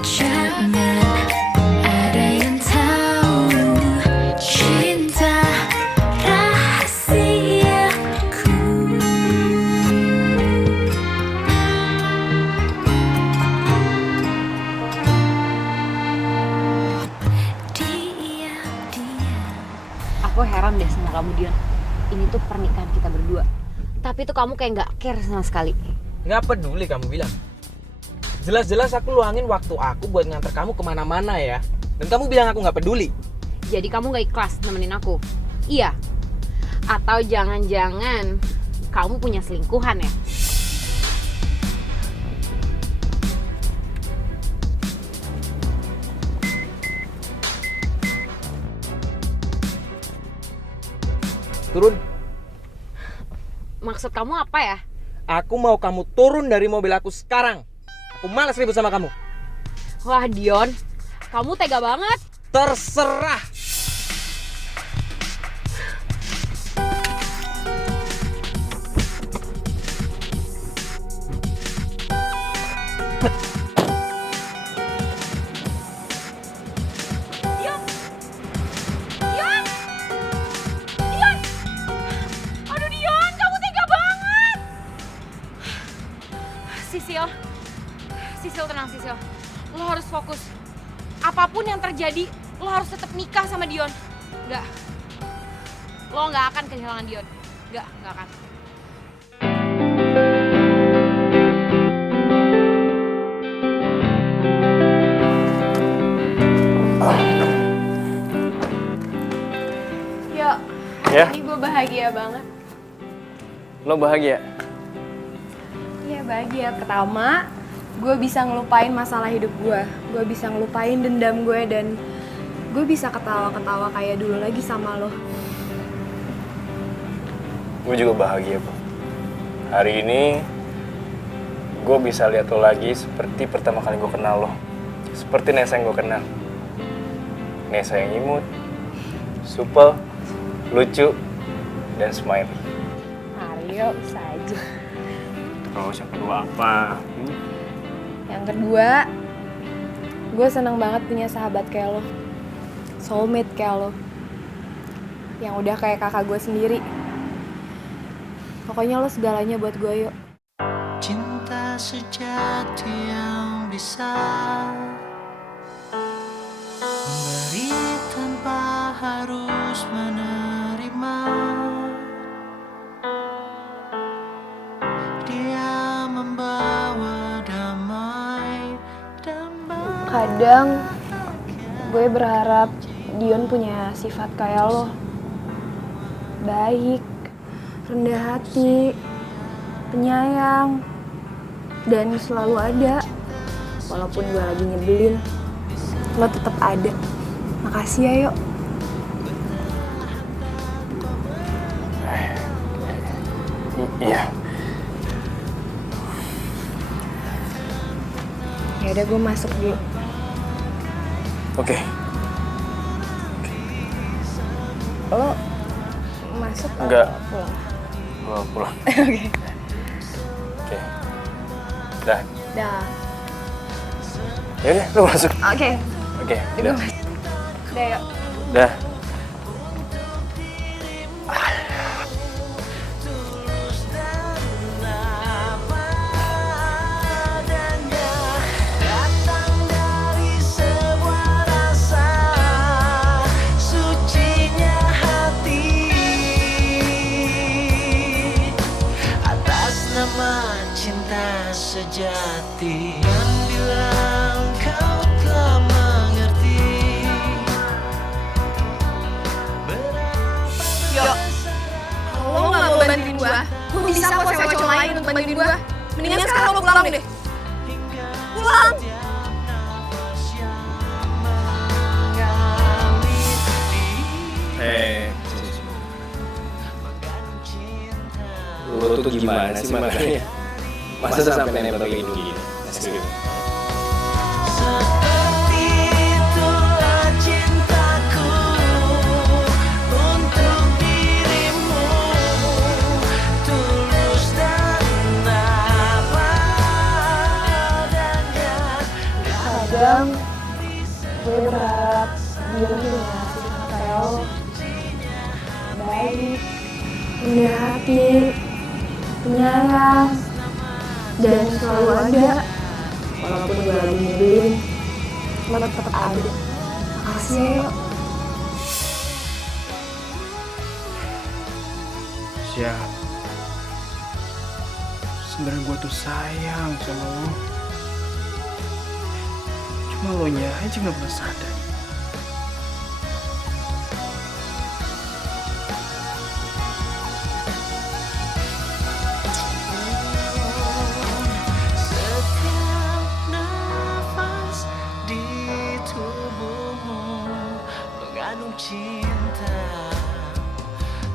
Jangan ada yang tahu cinta rahasiaku. Aku heran deh sama kamu, Dion. Ini tuh pernikahan kita berdua. Tapi tuh kamu kayak nggak care sama sekali. Nggak peduli kamu bilang. Jelas-jelas aku luangin waktu aku buat nganter kamu kemana-mana ya. Dan kamu bilang aku nggak peduli. Jadi kamu nggak ikhlas nemenin aku? Iya? Atau jangan-jangan kamu punya selingkuhan ya? Turun. Maksud kamu apa ya? Aku mau kamu turun dari mobil aku sekarang. Aku malas ribut sama kamu. Wah Dion, kamu tega banget. Terserah. Aduh Dion, kamu tega banget. Sisil tenang Sisil. Lo harus fokus. Apapun yang terjadi, lo harus tetap nikah sama Dion. Enggak. Lo nggak akan kehilangan Dion. Nggak akan. Yo, Ya? ini gue bahagia banget. Lo bahagia? Iya bahagia. Pertama, gue bisa ngelupain masalah hidup gue. Gue bisa ngelupain dendam gue dan gue bisa ketawa-ketawa kayak dulu lagi sama lo. Gue juga bahagia, Pak. Hari ini gue bisa lihat lo lagi seperti pertama kali gue kenal lo. Seperti Nesa yang gue kenal. Nesa yang imut, supel, lucu, dan smiley. Ayo, bisa aja. Terus yang kedua apa? Yang kedua, Gue seneng banget punya sahabat kayak lo. Soulmate kayak lo. Yang udah kayak kakak gue sendiri. Pokoknya lo segalanya buat gue, yuk. Cinta sejati yang bisa memberi tanpa harus menerima. Dia membawa damai dan Kadang gue berharap Dion punya sifat kayak lo. Baik, rendah hati, penyayang, dan selalu ada. Walaupun gue lagi nyebelin, lo tetap ada. Makasih ya, yuk. Iya. Ya udah, gue masuk dulu. Oke. Lo masuk atau Enggak. pulang? Gua pulang. Oke. Oke. Dah. Dah. Ya udah, lu masuk. Oke. Oke. Gue Dah. masuk. Udah, yuk. Dah. datang dari sebuah rasa sucinya hati atas nama cinta sejati. Dan bila kau telah mengerti Yuk. Kalau lo gak mau bantuin gue bisa kok sewa cowok lain untuk bantuin gue. Mendingan sekarang lo pulang deh. Pulang! Lu tuh gimana sih makanya? Masa sampai nempel kayak gini? Serius. seperti itulah cintaku untuk dirimu, tulus dan apa adanya. Kadang gue berharap dia punya sifat kayak lo. Baik, rendah hati, penyayang, dan selalu ada. Walaupun gue lagi nyebelin, lo tetap ada. Makasih ya, yuk. Siap. Sebenarnya gue tuh sayang sama lo. Cuma lo nya aja gak pernah sadar. Setiap nafas di tubuhmu mengandung cinta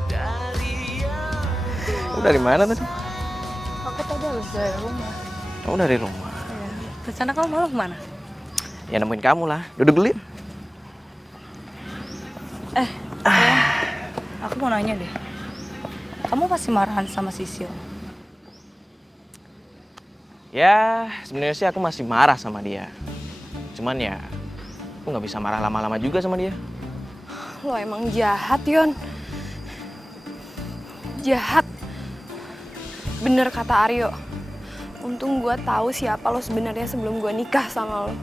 dari yang Kamu dari mana tadi? Aku tadi habis dari rumah. Kamu dari rumah. Iya. Rencana kamu malam kemana? Ya nemuin kamu lah. Duduk dulu. Yuk. Aku mau nanya deh. Kamu pasti marahan sama Sisil? Ya, sebenarnya sih aku masih marah sama dia. Cuman ya, aku nggak bisa marah lama-lama juga sama dia. Lo emang jahat, Yon. Jahat. Bener kata Aryo. Untung gue tahu siapa lo sebenarnya sebelum gue nikah sama lo.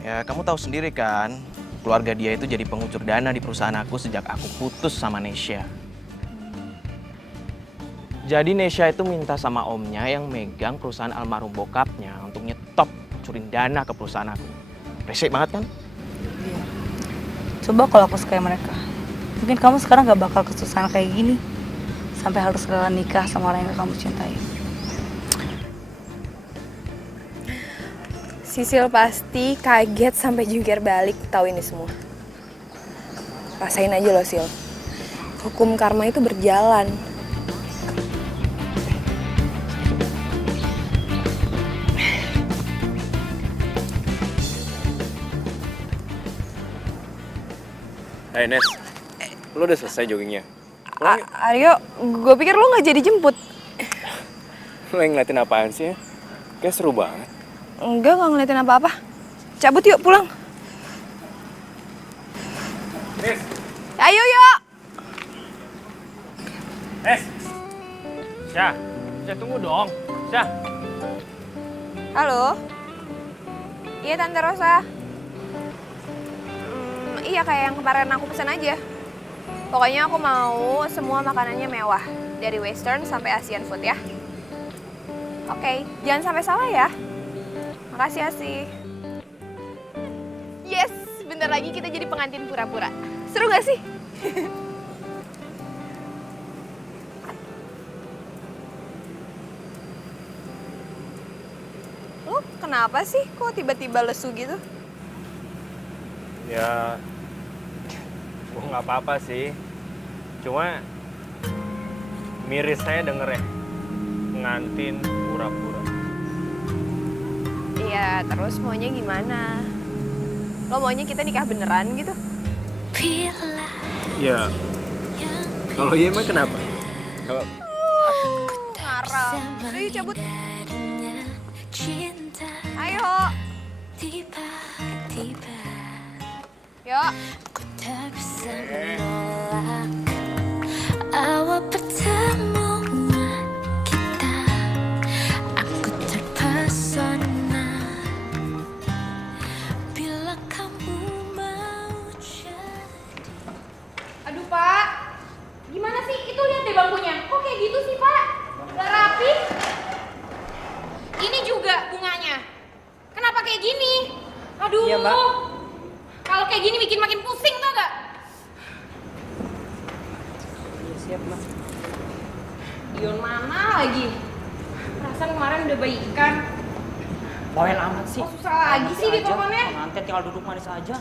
Ya, kamu tahu sendiri kan, keluarga dia itu jadi pengucur dana di perusahaan aku sejak aku putus sama Nesya. Jadi Nesya itu minta sama omnya yang megang perusahaan almarhum bokapnya untuk nyetop curin dana ke perusahaan aku. Resik banget kan? Iya. Coba kalau aku kayak mereka, mungkin kamu sekarang gak bakal kesusahan kayak gini. Sampai harus rela nikah sama orang yang kamu cintai. Sisil pasti kaget sampai jungkir balik tahu ini semua. Rasain aja lo, Sil. Hukum karma itu berjalan. Hai Nes, lo udah selesai joggingnya? Aryo, gue pikir lo nggak jadi jemput. Lo yang ngeliatin apaan sih ya? Kayak seru banget. Enggak ngeliatin apa-apa. Cabut yuk, pulang. Nis. Ayo yuk. Syah, tunggu dong. Syah. Halo. Iya Tante Rosa. Iya kayak yang kemarin aku pesan aja. Pokoknya aku mau semua makanannya mewah. Dari western sampai Asian food ya. Oke, jangan sampai salah ya. Makasih Asih. Yes, bentar lagi kita jadi pengantin pura-pura. Seru gak sih? Lu kenapa sih? Kok tiba-tiba lesu gitu? Ya, gue nggak apa-apa sih. Cuma miris saya denger ya, pengantin pura-pura. Iya, terus maunya gimana? Lo maunya kita nikah beneran gitu? Bila Ya, kalau iya emang kenapa? Kalau Ngarang. Udah yuk cabut. darinya cinta Ayo. tiba-tiba Yuk. ku tak bisa menolak awal pertemuan kita. Aku terpesona bila kamu mau jadi. Aduh Pak, gimana sih? Itu lihat deh bangkunya. Kok kayak gitu sih Pak? Gak rapi. Ini juga bunganya. Kenapa kayak gini? Aduh. Iya, Mbak. Kalau kayak gini bikin makin pusing tau gak? Iya siap Mas. Dion mana lagi? Perasaan kemarin udah baikan. Bawel amat sih. Kok susah lagi sih di teleponnya? Pengantin tinggal duduk manis aja.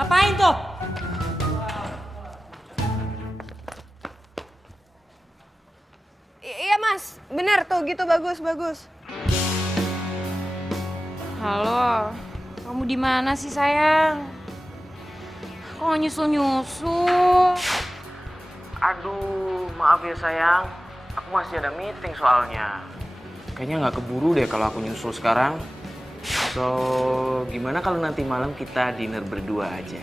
Ngapain tuh? Iya Mas, bener tuh gitu bagus. Halo, kamu di mana sih sayang? Kok nggak nyusul-nyusul? Aduh, maaf ya sayang. Aku masih ada meeting soalnya. Kayaknya nggak keburu deh kalau aku nyusul sekarang. So, gimana kalau nanti malam kita dinner berdua aja?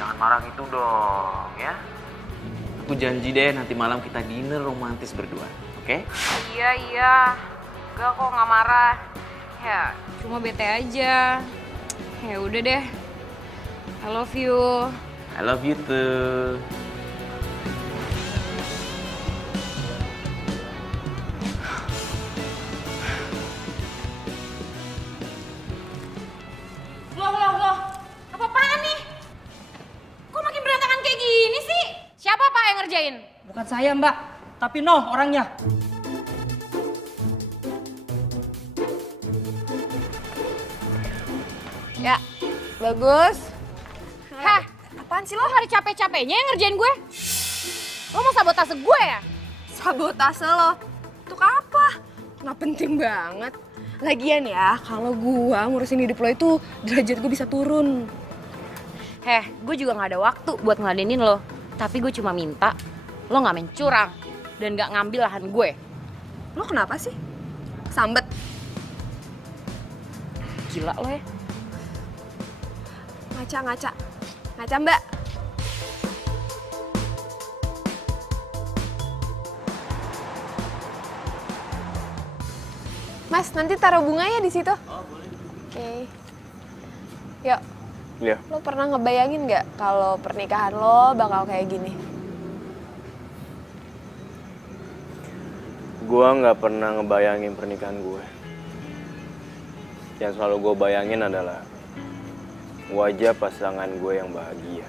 Jangan marah gitu dong, ya. Aku janji deh nanti malam kita dinner romantis berdua, oke? Iya. Gak kok nggak marah. Ya, cuma bete aja. Ya udah deh. I love you. I love you too. Loh. Apa-apaan nih? Kok makin berantakan kayak gini sih? Siapa Pak yang ngerjain? Bukan saya Mbak, tapi Noh orangnya. Ya, bagus. Hah? Apaan sih lo hari capek-capeknya yang ngerjain gue? Lo mau sabotase gue ya? Sabotase lo. Untuk apa? Nggak penting banget. Lagian ya, kalau gua ngurusin hidup lo itu derajat gue bisa turun. Gue juga gak ada waktu buat ngeladenin lo. Tapi gue cuma minta lo gak main curang dan gak ngambil lahan gue. Lo kenapa sih? Sambet. Gila lo ya. Ngaca Mbak. Mas, nanti taruh bunganya di situ. Oh, boleh. Oke. Yuk. Iya. Lo pernah ngebayangin nggak kalau pernikahan lo bakal kayak gini? Gue nggak pernah ngebayangin pernikahan gue. Yang selalu gue bayangin adalah wajah pasangan gue yang bahagia.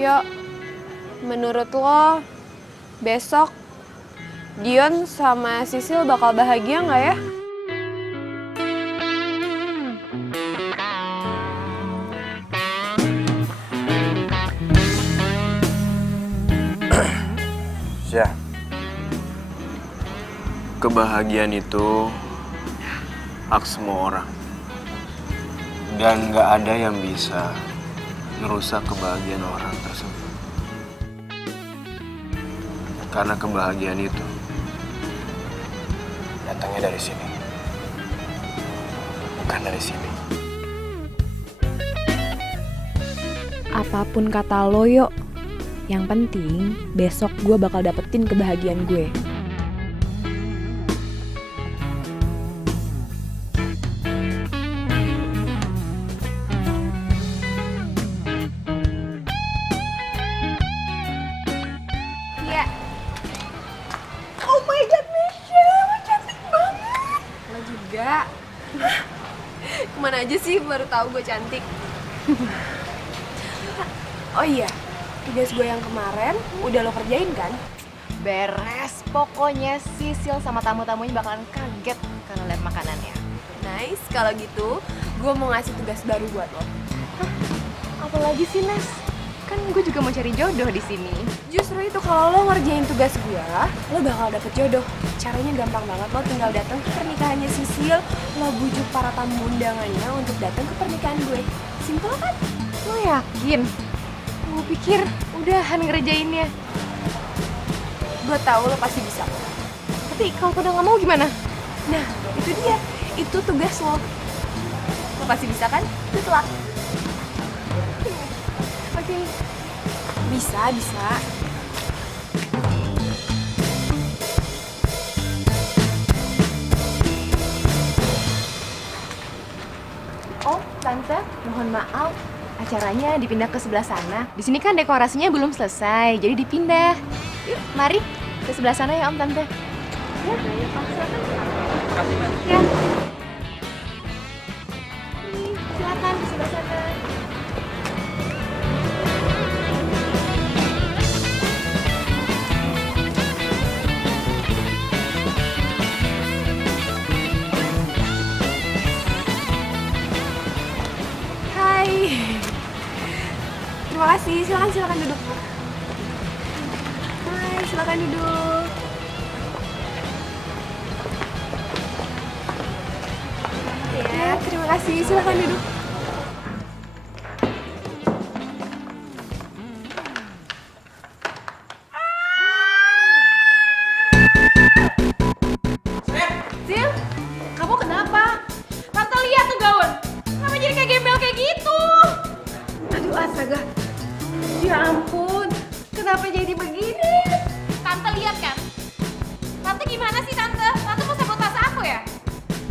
Yuk, menurut lo besok Dion sama Sisil bakal bahagia nggak ya? Ya, kebahagiaan itu hak semua orang. Dan nggak ada yang bisa merusak kebahagiaan orang tersebut. Karena kebahagiaan itu datangnya dari sini, bukan dari sini. Apapun kata lo, Yok. Yang penting, besok gue bakal dapetin kebahagiaan gue. Iya. Oh my god, Misha, lo cantik banget. Lo juga. Kemana aja sih baru tahu gue cantik. Oh iya, tugas gue yang kemarin udah lo kerjain kan? Beres, pokoknya Sisil sama tamu-tamunya bakalan kaget karena lihat makanannya. Nice, kalau gitu gue mau ngasih tugas baru buat lo. Apalagi sih, Nes? Kan gue juga mau cari jodoh di sini. Justru itu kalau lo ngerjain tugas gue, lo bakal dapet jodoh. Caranya gampang banget, lo tinggal datang ke pernikahannya Sisil, lo bujuk para tamu undangannya untuk datang ke pernikahan gue. Simpel kan? Lo yakin? Gue pikir udahan ngerjainnya. Gue tahu lo pasti bisa. Tapi kalau udah nggak mau gimana? Nah, itu dia. Itu tugas lo. Lo pasti bisa kan? Good luck. Oke. Bisa, bisa. Oh, Tante, mohon maaf. Acaranya dipindah ke sebelah sana. Di sini kan dekorasinya belum selesai, jadi dipindah. Yuk, mari ke sebelah sana ya Om Tante. Ya, ya. Silakan ke sebelah sana. Hai. Terima kasih. Silakan duduk. Hai, silakan duduk. Ya, terima kasih. Silakan duduk. Sil, kamu kenapa? Tante lihat tuh gaun. Kenapa jadi kayak gembel kayak gitu? Aduh astaga. Ya ampun, kenapa jadi begini? Tante lihat kan? Tante gimana sih Tante? Tante mau sabotase aku ya?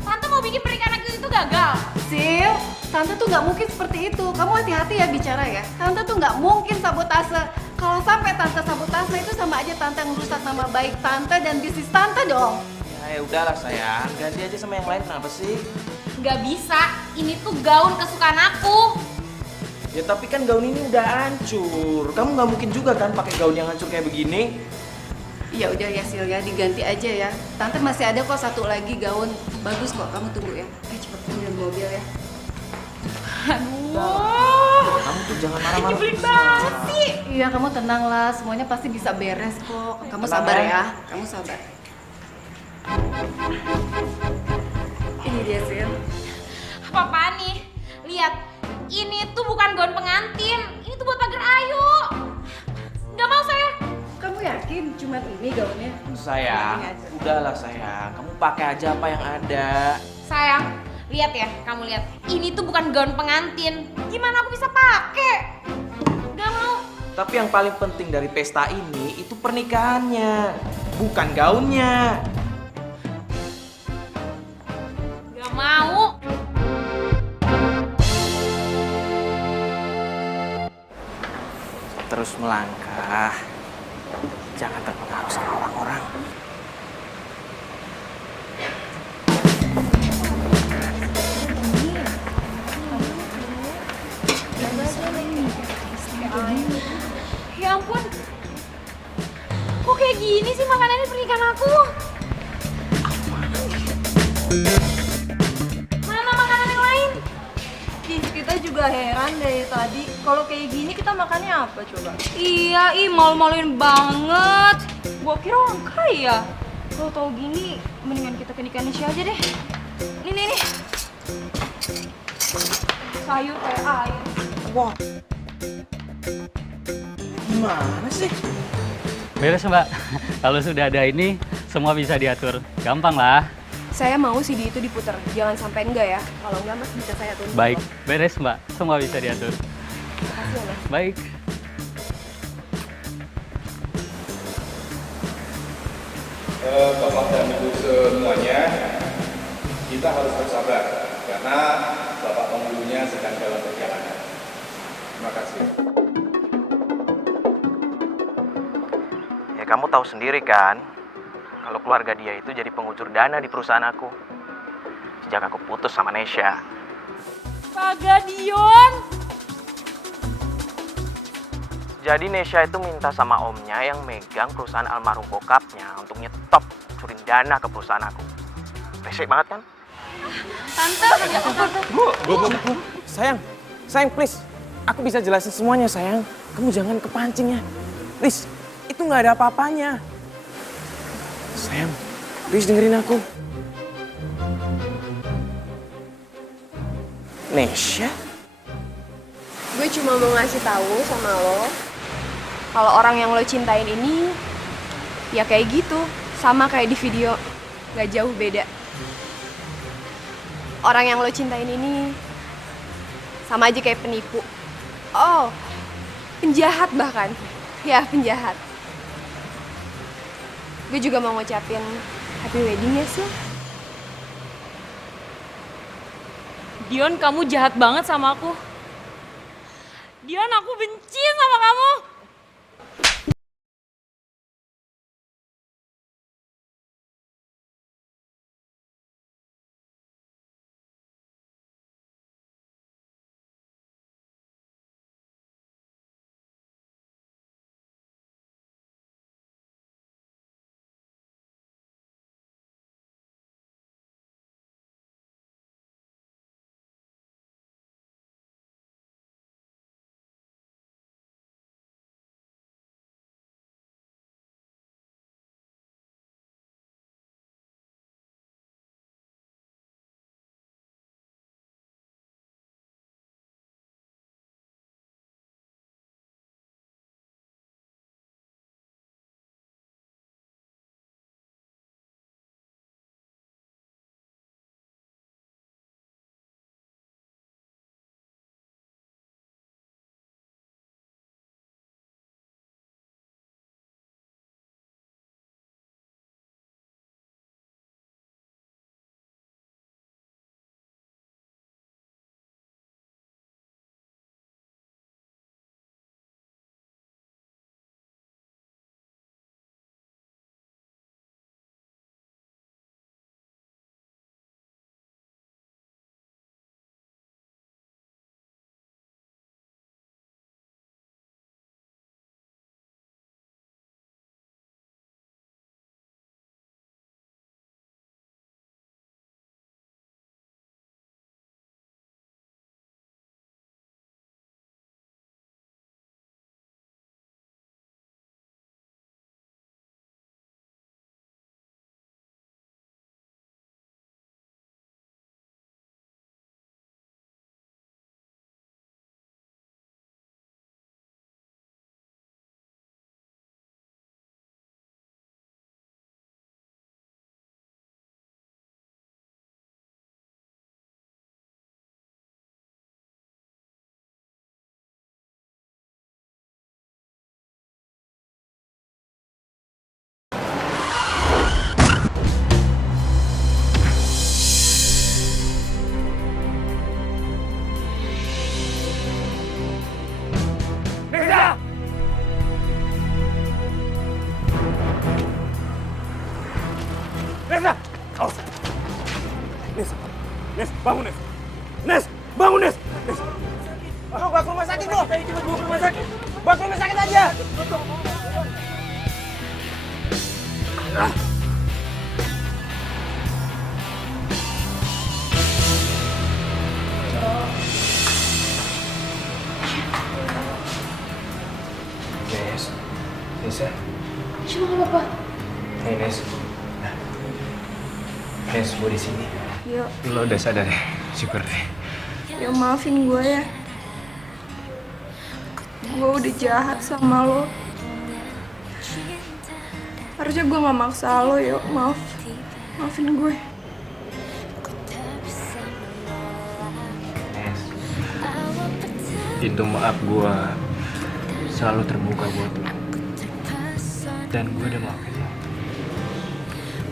Tante mau bikin pernikahan aku itu gagal. Sil, Tante tuh nggak mungkin seperti itu. Kamu hati-hati ya bicara ya. Tante tuh nggak mungkin sabotase. Kalau sampai Tante sabotase itu sama aja Tante ngerusak nama baik Tante dan bisnis Tante dong. Ya udahlah sayang, ganti aja sama yang lain, kenapa sih? Nggak bisa, ini tuh gaun kesukaan aku. Ya tapi kan gaun ini udah hancur. Kamu nggak mungkin juga kan pakai gaun yang hancur kayak begini. Ya udah ya Sil ya, diganti aja ya. Tante masih ada kok satu lagi gaun bagus kok. Kamu tunggu ya. Cepet ambil mobil ya. Kamu tuh jangan marah-marah. Nyebelin banget sih. Iya, kamu tenanglah. Semuanya pasti bisa beres kok. Kamu Tenang sabar ya. ya. Kamu sabar. Ini dia Sil. Apa-apaan nih? Lihat, ini tuh bukan gaun pengantin. Ini tuh buat pagar ayu. Nggak mau saya. Kamu yakin cuma ini gaunnya? Sayang, udahlah sayang. Kamu pakai aja apa yang ada. Sayang, lihat ya, kamu lihat. Ini tuh bukan gaun pengantin. Gimana aku bisa pakai? Nggak mau. Tapi yang paling penting dari pesta ini itu pernikahannya, bukan gaunnya. Nggak mau. terus melangkah. Jangan terpengaruh sama orang-orang. Ya ampun. Kok kayak gini sih makanannya pernikahan aku? Mana makanan yang lain? Ih, kita juga heran dari tadi. Kalau kayak gini kita makannya apa coba? Iya, malu-maluin banget. Gua kira orang kaya. Kalau tau gini, mendingan kita ke nikahan Nisha aja deh. Nih. Sayur kayak air. Wah. Gimana sih? Beres mbak, kalau sudah ada ini semua bisa diatur. Gampang lah. Saya mau CD itu diputer, jangan sampai enggak ya. Kalau enggak mas bisa saya tuntut. Baik, beres mbak, semua bisa diatur. Makasih ya mas. Baik. Bapak dan Ibu semuanya, kita harus bersabar karena Bapak penghulunya sedang dalam perjalanan. Terima kasih. Ya kamu tahu sendiri kan, kalau keluarga dia itu jadi pengucur dana di perusahaan aku. Sejak aku putus sama Nesha. Kagak, Dion. Jadi Nesha itu minta sama omnya yang megang perusahaan almarhum bokapnya untuk nyetop curin dana ke perusahaan aku. Resek banget kan? Tante, ya ampun. Bu. Sayang please. Aku bisa jelasin semuanya sayang. Kamu jangan kepancing ya. Please, itu nggak ada apa-apanya. Sayang, please dengerin aku. Nesha? Gue cuma mau ngasih tahu sama lo, kalau orang yang lo cintain ini, ya kayak gitu, sama kayak di video, nggak jauh beda. Orang yang lo cintain ini, sama aja kayak penipu. Oh, penjahat bahkan. Ya, penjahat. Gue juga mau ngucapin happy wedding ya, Sil. Dion, kamu jahat banget sama aku. Dion, aku benci sama kamu. Bangun, Nes. Nes, bangun, Nes. Nes. Bro, bawa ke rumah sakit, bro. Bawa ke rumah sakit. Bawa ke rumah sakit aja. Nes, Nisa. Cuma nggak apa-apa. Hey, Nes. Nes, gue di sini. Yo, Lo udah sadar ya? Syukur deh. yo maafin gue ya. Gue udah jahat sama lo. Harusnya gue gak maksa lo, yo. Maafin gue. Nes, pintu maaf gue selalu terbuka buat lo. Dan gue udah maafin lo.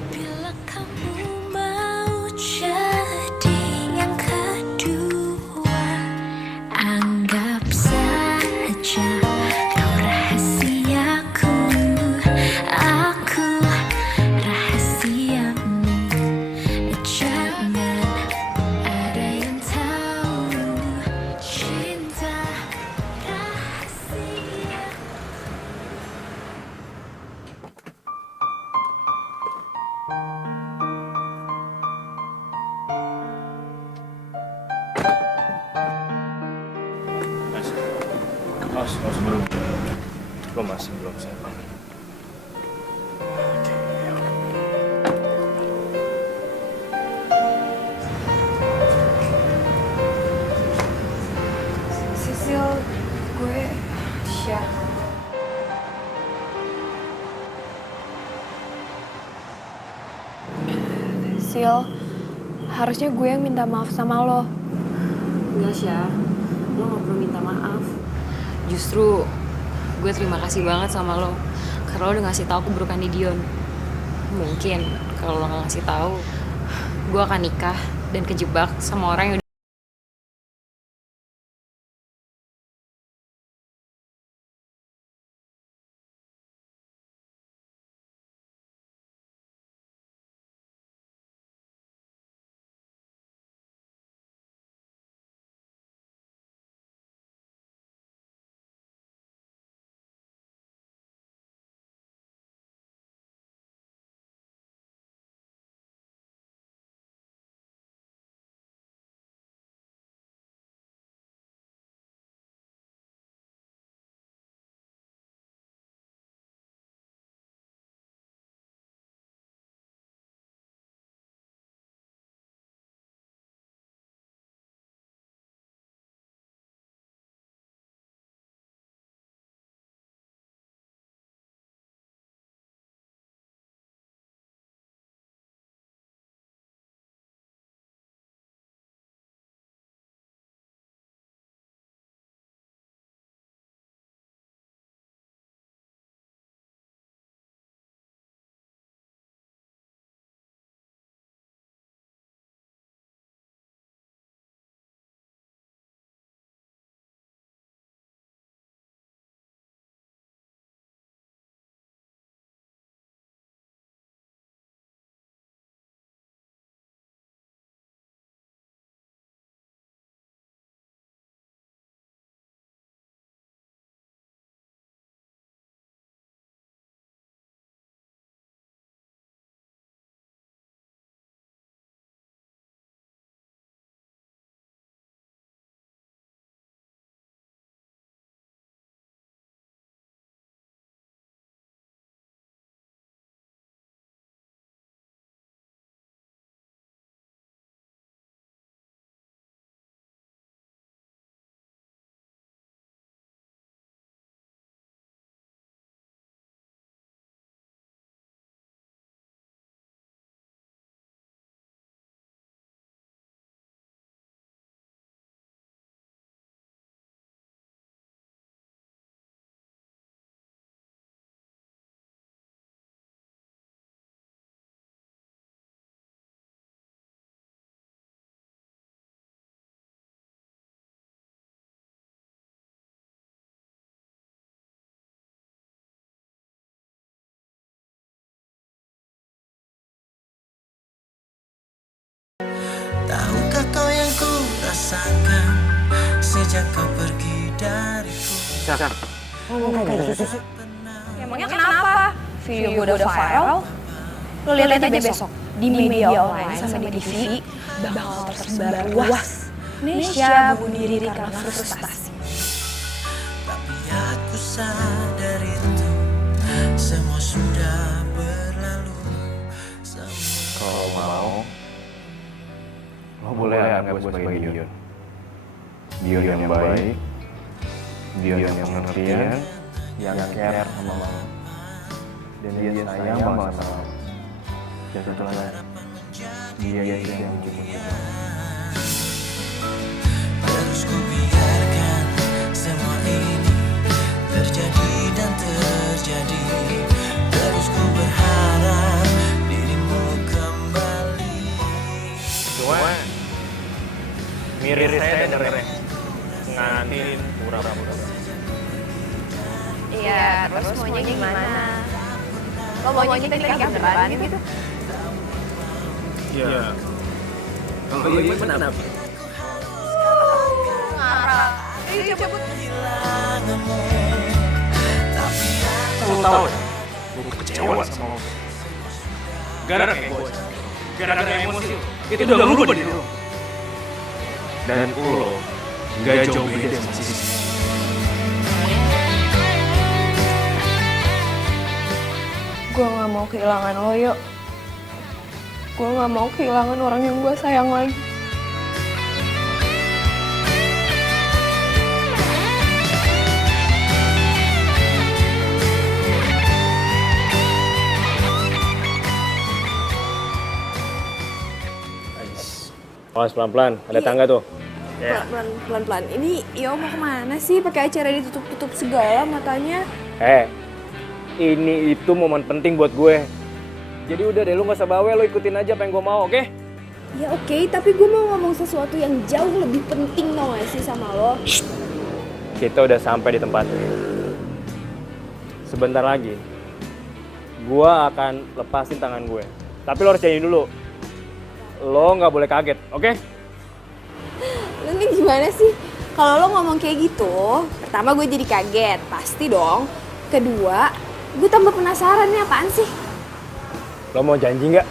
Bila kamu mau jadi yang kedua, anggap saja kau rahasiaku, aku rahasiamu. Jangan ada yang tahu cinta rahasia. Mas, belum. Lo masih belum siap. Sisil, gue Syah. Sil, harusnya gue yang minta maaf sama lo. Enggak, Syah. Lo gak perlu minta maaf. Justru gue terima kasih banget sama lo. Karena lo udah ngasih tahu keburukan di Dion. Mungkin kalau lo gak ngasih tahu, gue akan nikah dan kejebak sama orang yang rasakan sejak kau pergi dariku. Emangnya kenapa? Video gue udah viral. Lo lihat aja besok di media online sama di TV bakal tersebar luas. Nesya bunuh diri karena frustasi. Tapi aku sadar itu semua sudah berlalu. Kalau mau, lo boleh anggap gue sebagai Dion. Dion yang baik, Dion yang pengertian, yang care sama lo. Dan dia sayang banget sama lo. Dan satu lagi, dia yang cuma Terus ku biarkan semua ini terjadi dan terjadi. Terus ku berharap dirimu kembali. Cuma mirip saya dan ngantin pura-pura. Iya, terus maunya gimana? Lo maunya kita nikah beneran gitu? Iya. Kalau iya kenapa? Ngarang. Cabut. Lo tau ya, gue kecewa sama lo. Gara-gara kayak gue, gara-gara emosi lo, itu udah ngerubah diri lo. Dan lo gak jauh beda sama Sisi. Gue gak mau kehilangan lo, yuk. Gue gak mau kehilangan orang yang gue sayang lagi. Awas pelan-pelan, ada tangga tuh. Pelan-pelan. Ini Yo mau kemana sih? Pakai acara ditutup-tutup segala matanya. Ini itu momen penting buat gue. Jadi udah deh, lu gak usah bawel, lu ikutin aja apa yang gue mau, oke? Ya oke, tapi gue mau ngomong sesuatu yang jauh lebih penting tau gak sih sama lo? Kita udah sampai di tempat. Sebentar lagi, gue akan lepasin tangan gue. Tapi lo harus janji dulu. Lo nggak boleh kaget, oke? Lu nih gimana sih? Kalau lo ngomong kayak gitu, pertama gue jadi kaget, pasti dong. Kedua, gue tambah penasaran nih apaan sih? Lo mau janji nggak?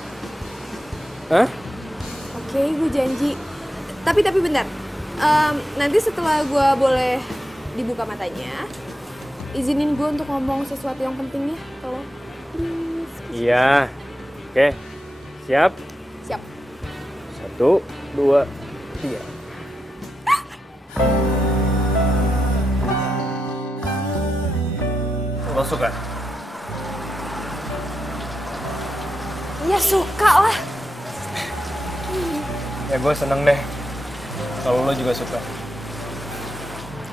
Hah? Oke, gue janji. Tapi bentar. Nanti setelah gue boleh dibuka matanya, izinin gue untuk ngomong sesuatu yang penting ya, kalau please. Iya. Oke. Siap? Siap. 1, 2, 3. Lo suka? Ya suka lah. Ya gue seneng deh kalau lo juga suka.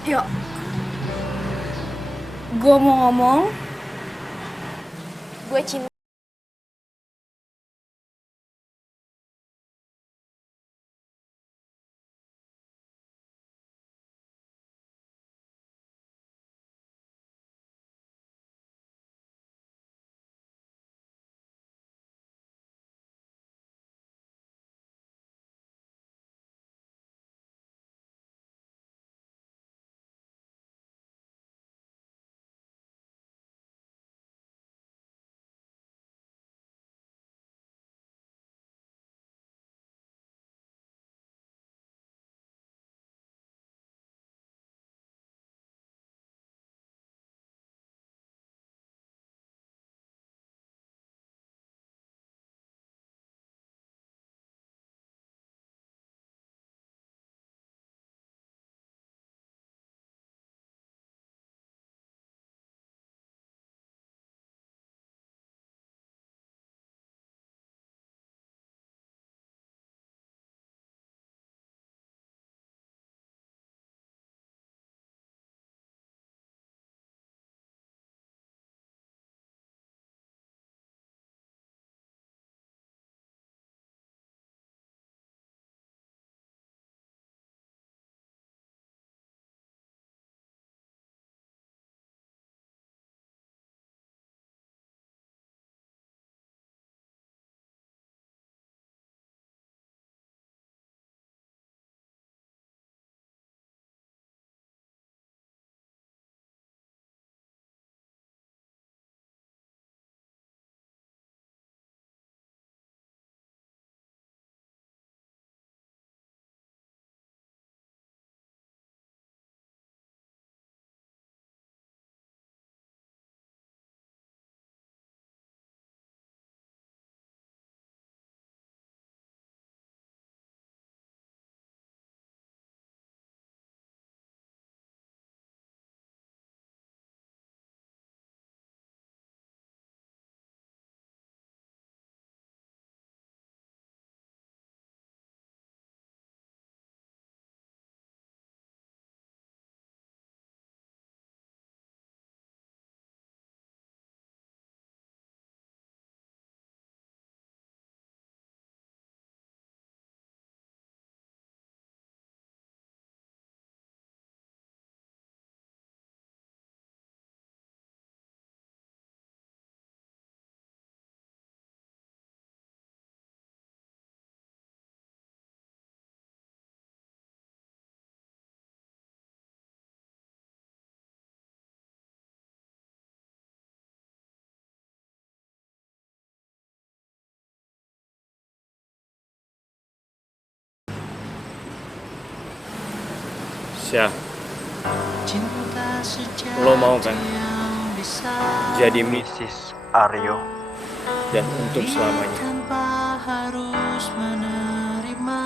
Yuk. Gue mau ngomong. Gue cinta. Syah, lo mau kan jadi Mrs. Aryo dan untuk selamanya? Tanpa harus menerima.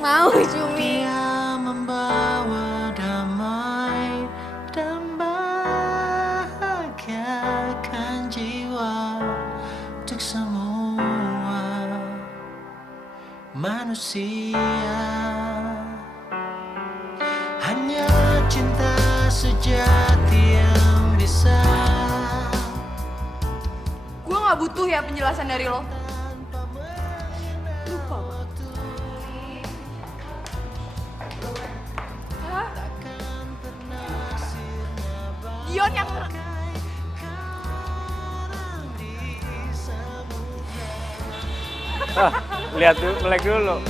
Mau, Cumi. Dia membawa damai dan bahagiakan jiwa untuk semua manusia. Hanya cinta sejati yang bisa. Gue gak butuh ya penjelasan dari lo. Lupa. Hah? Dion yang... Lihat dulu, melek dulu.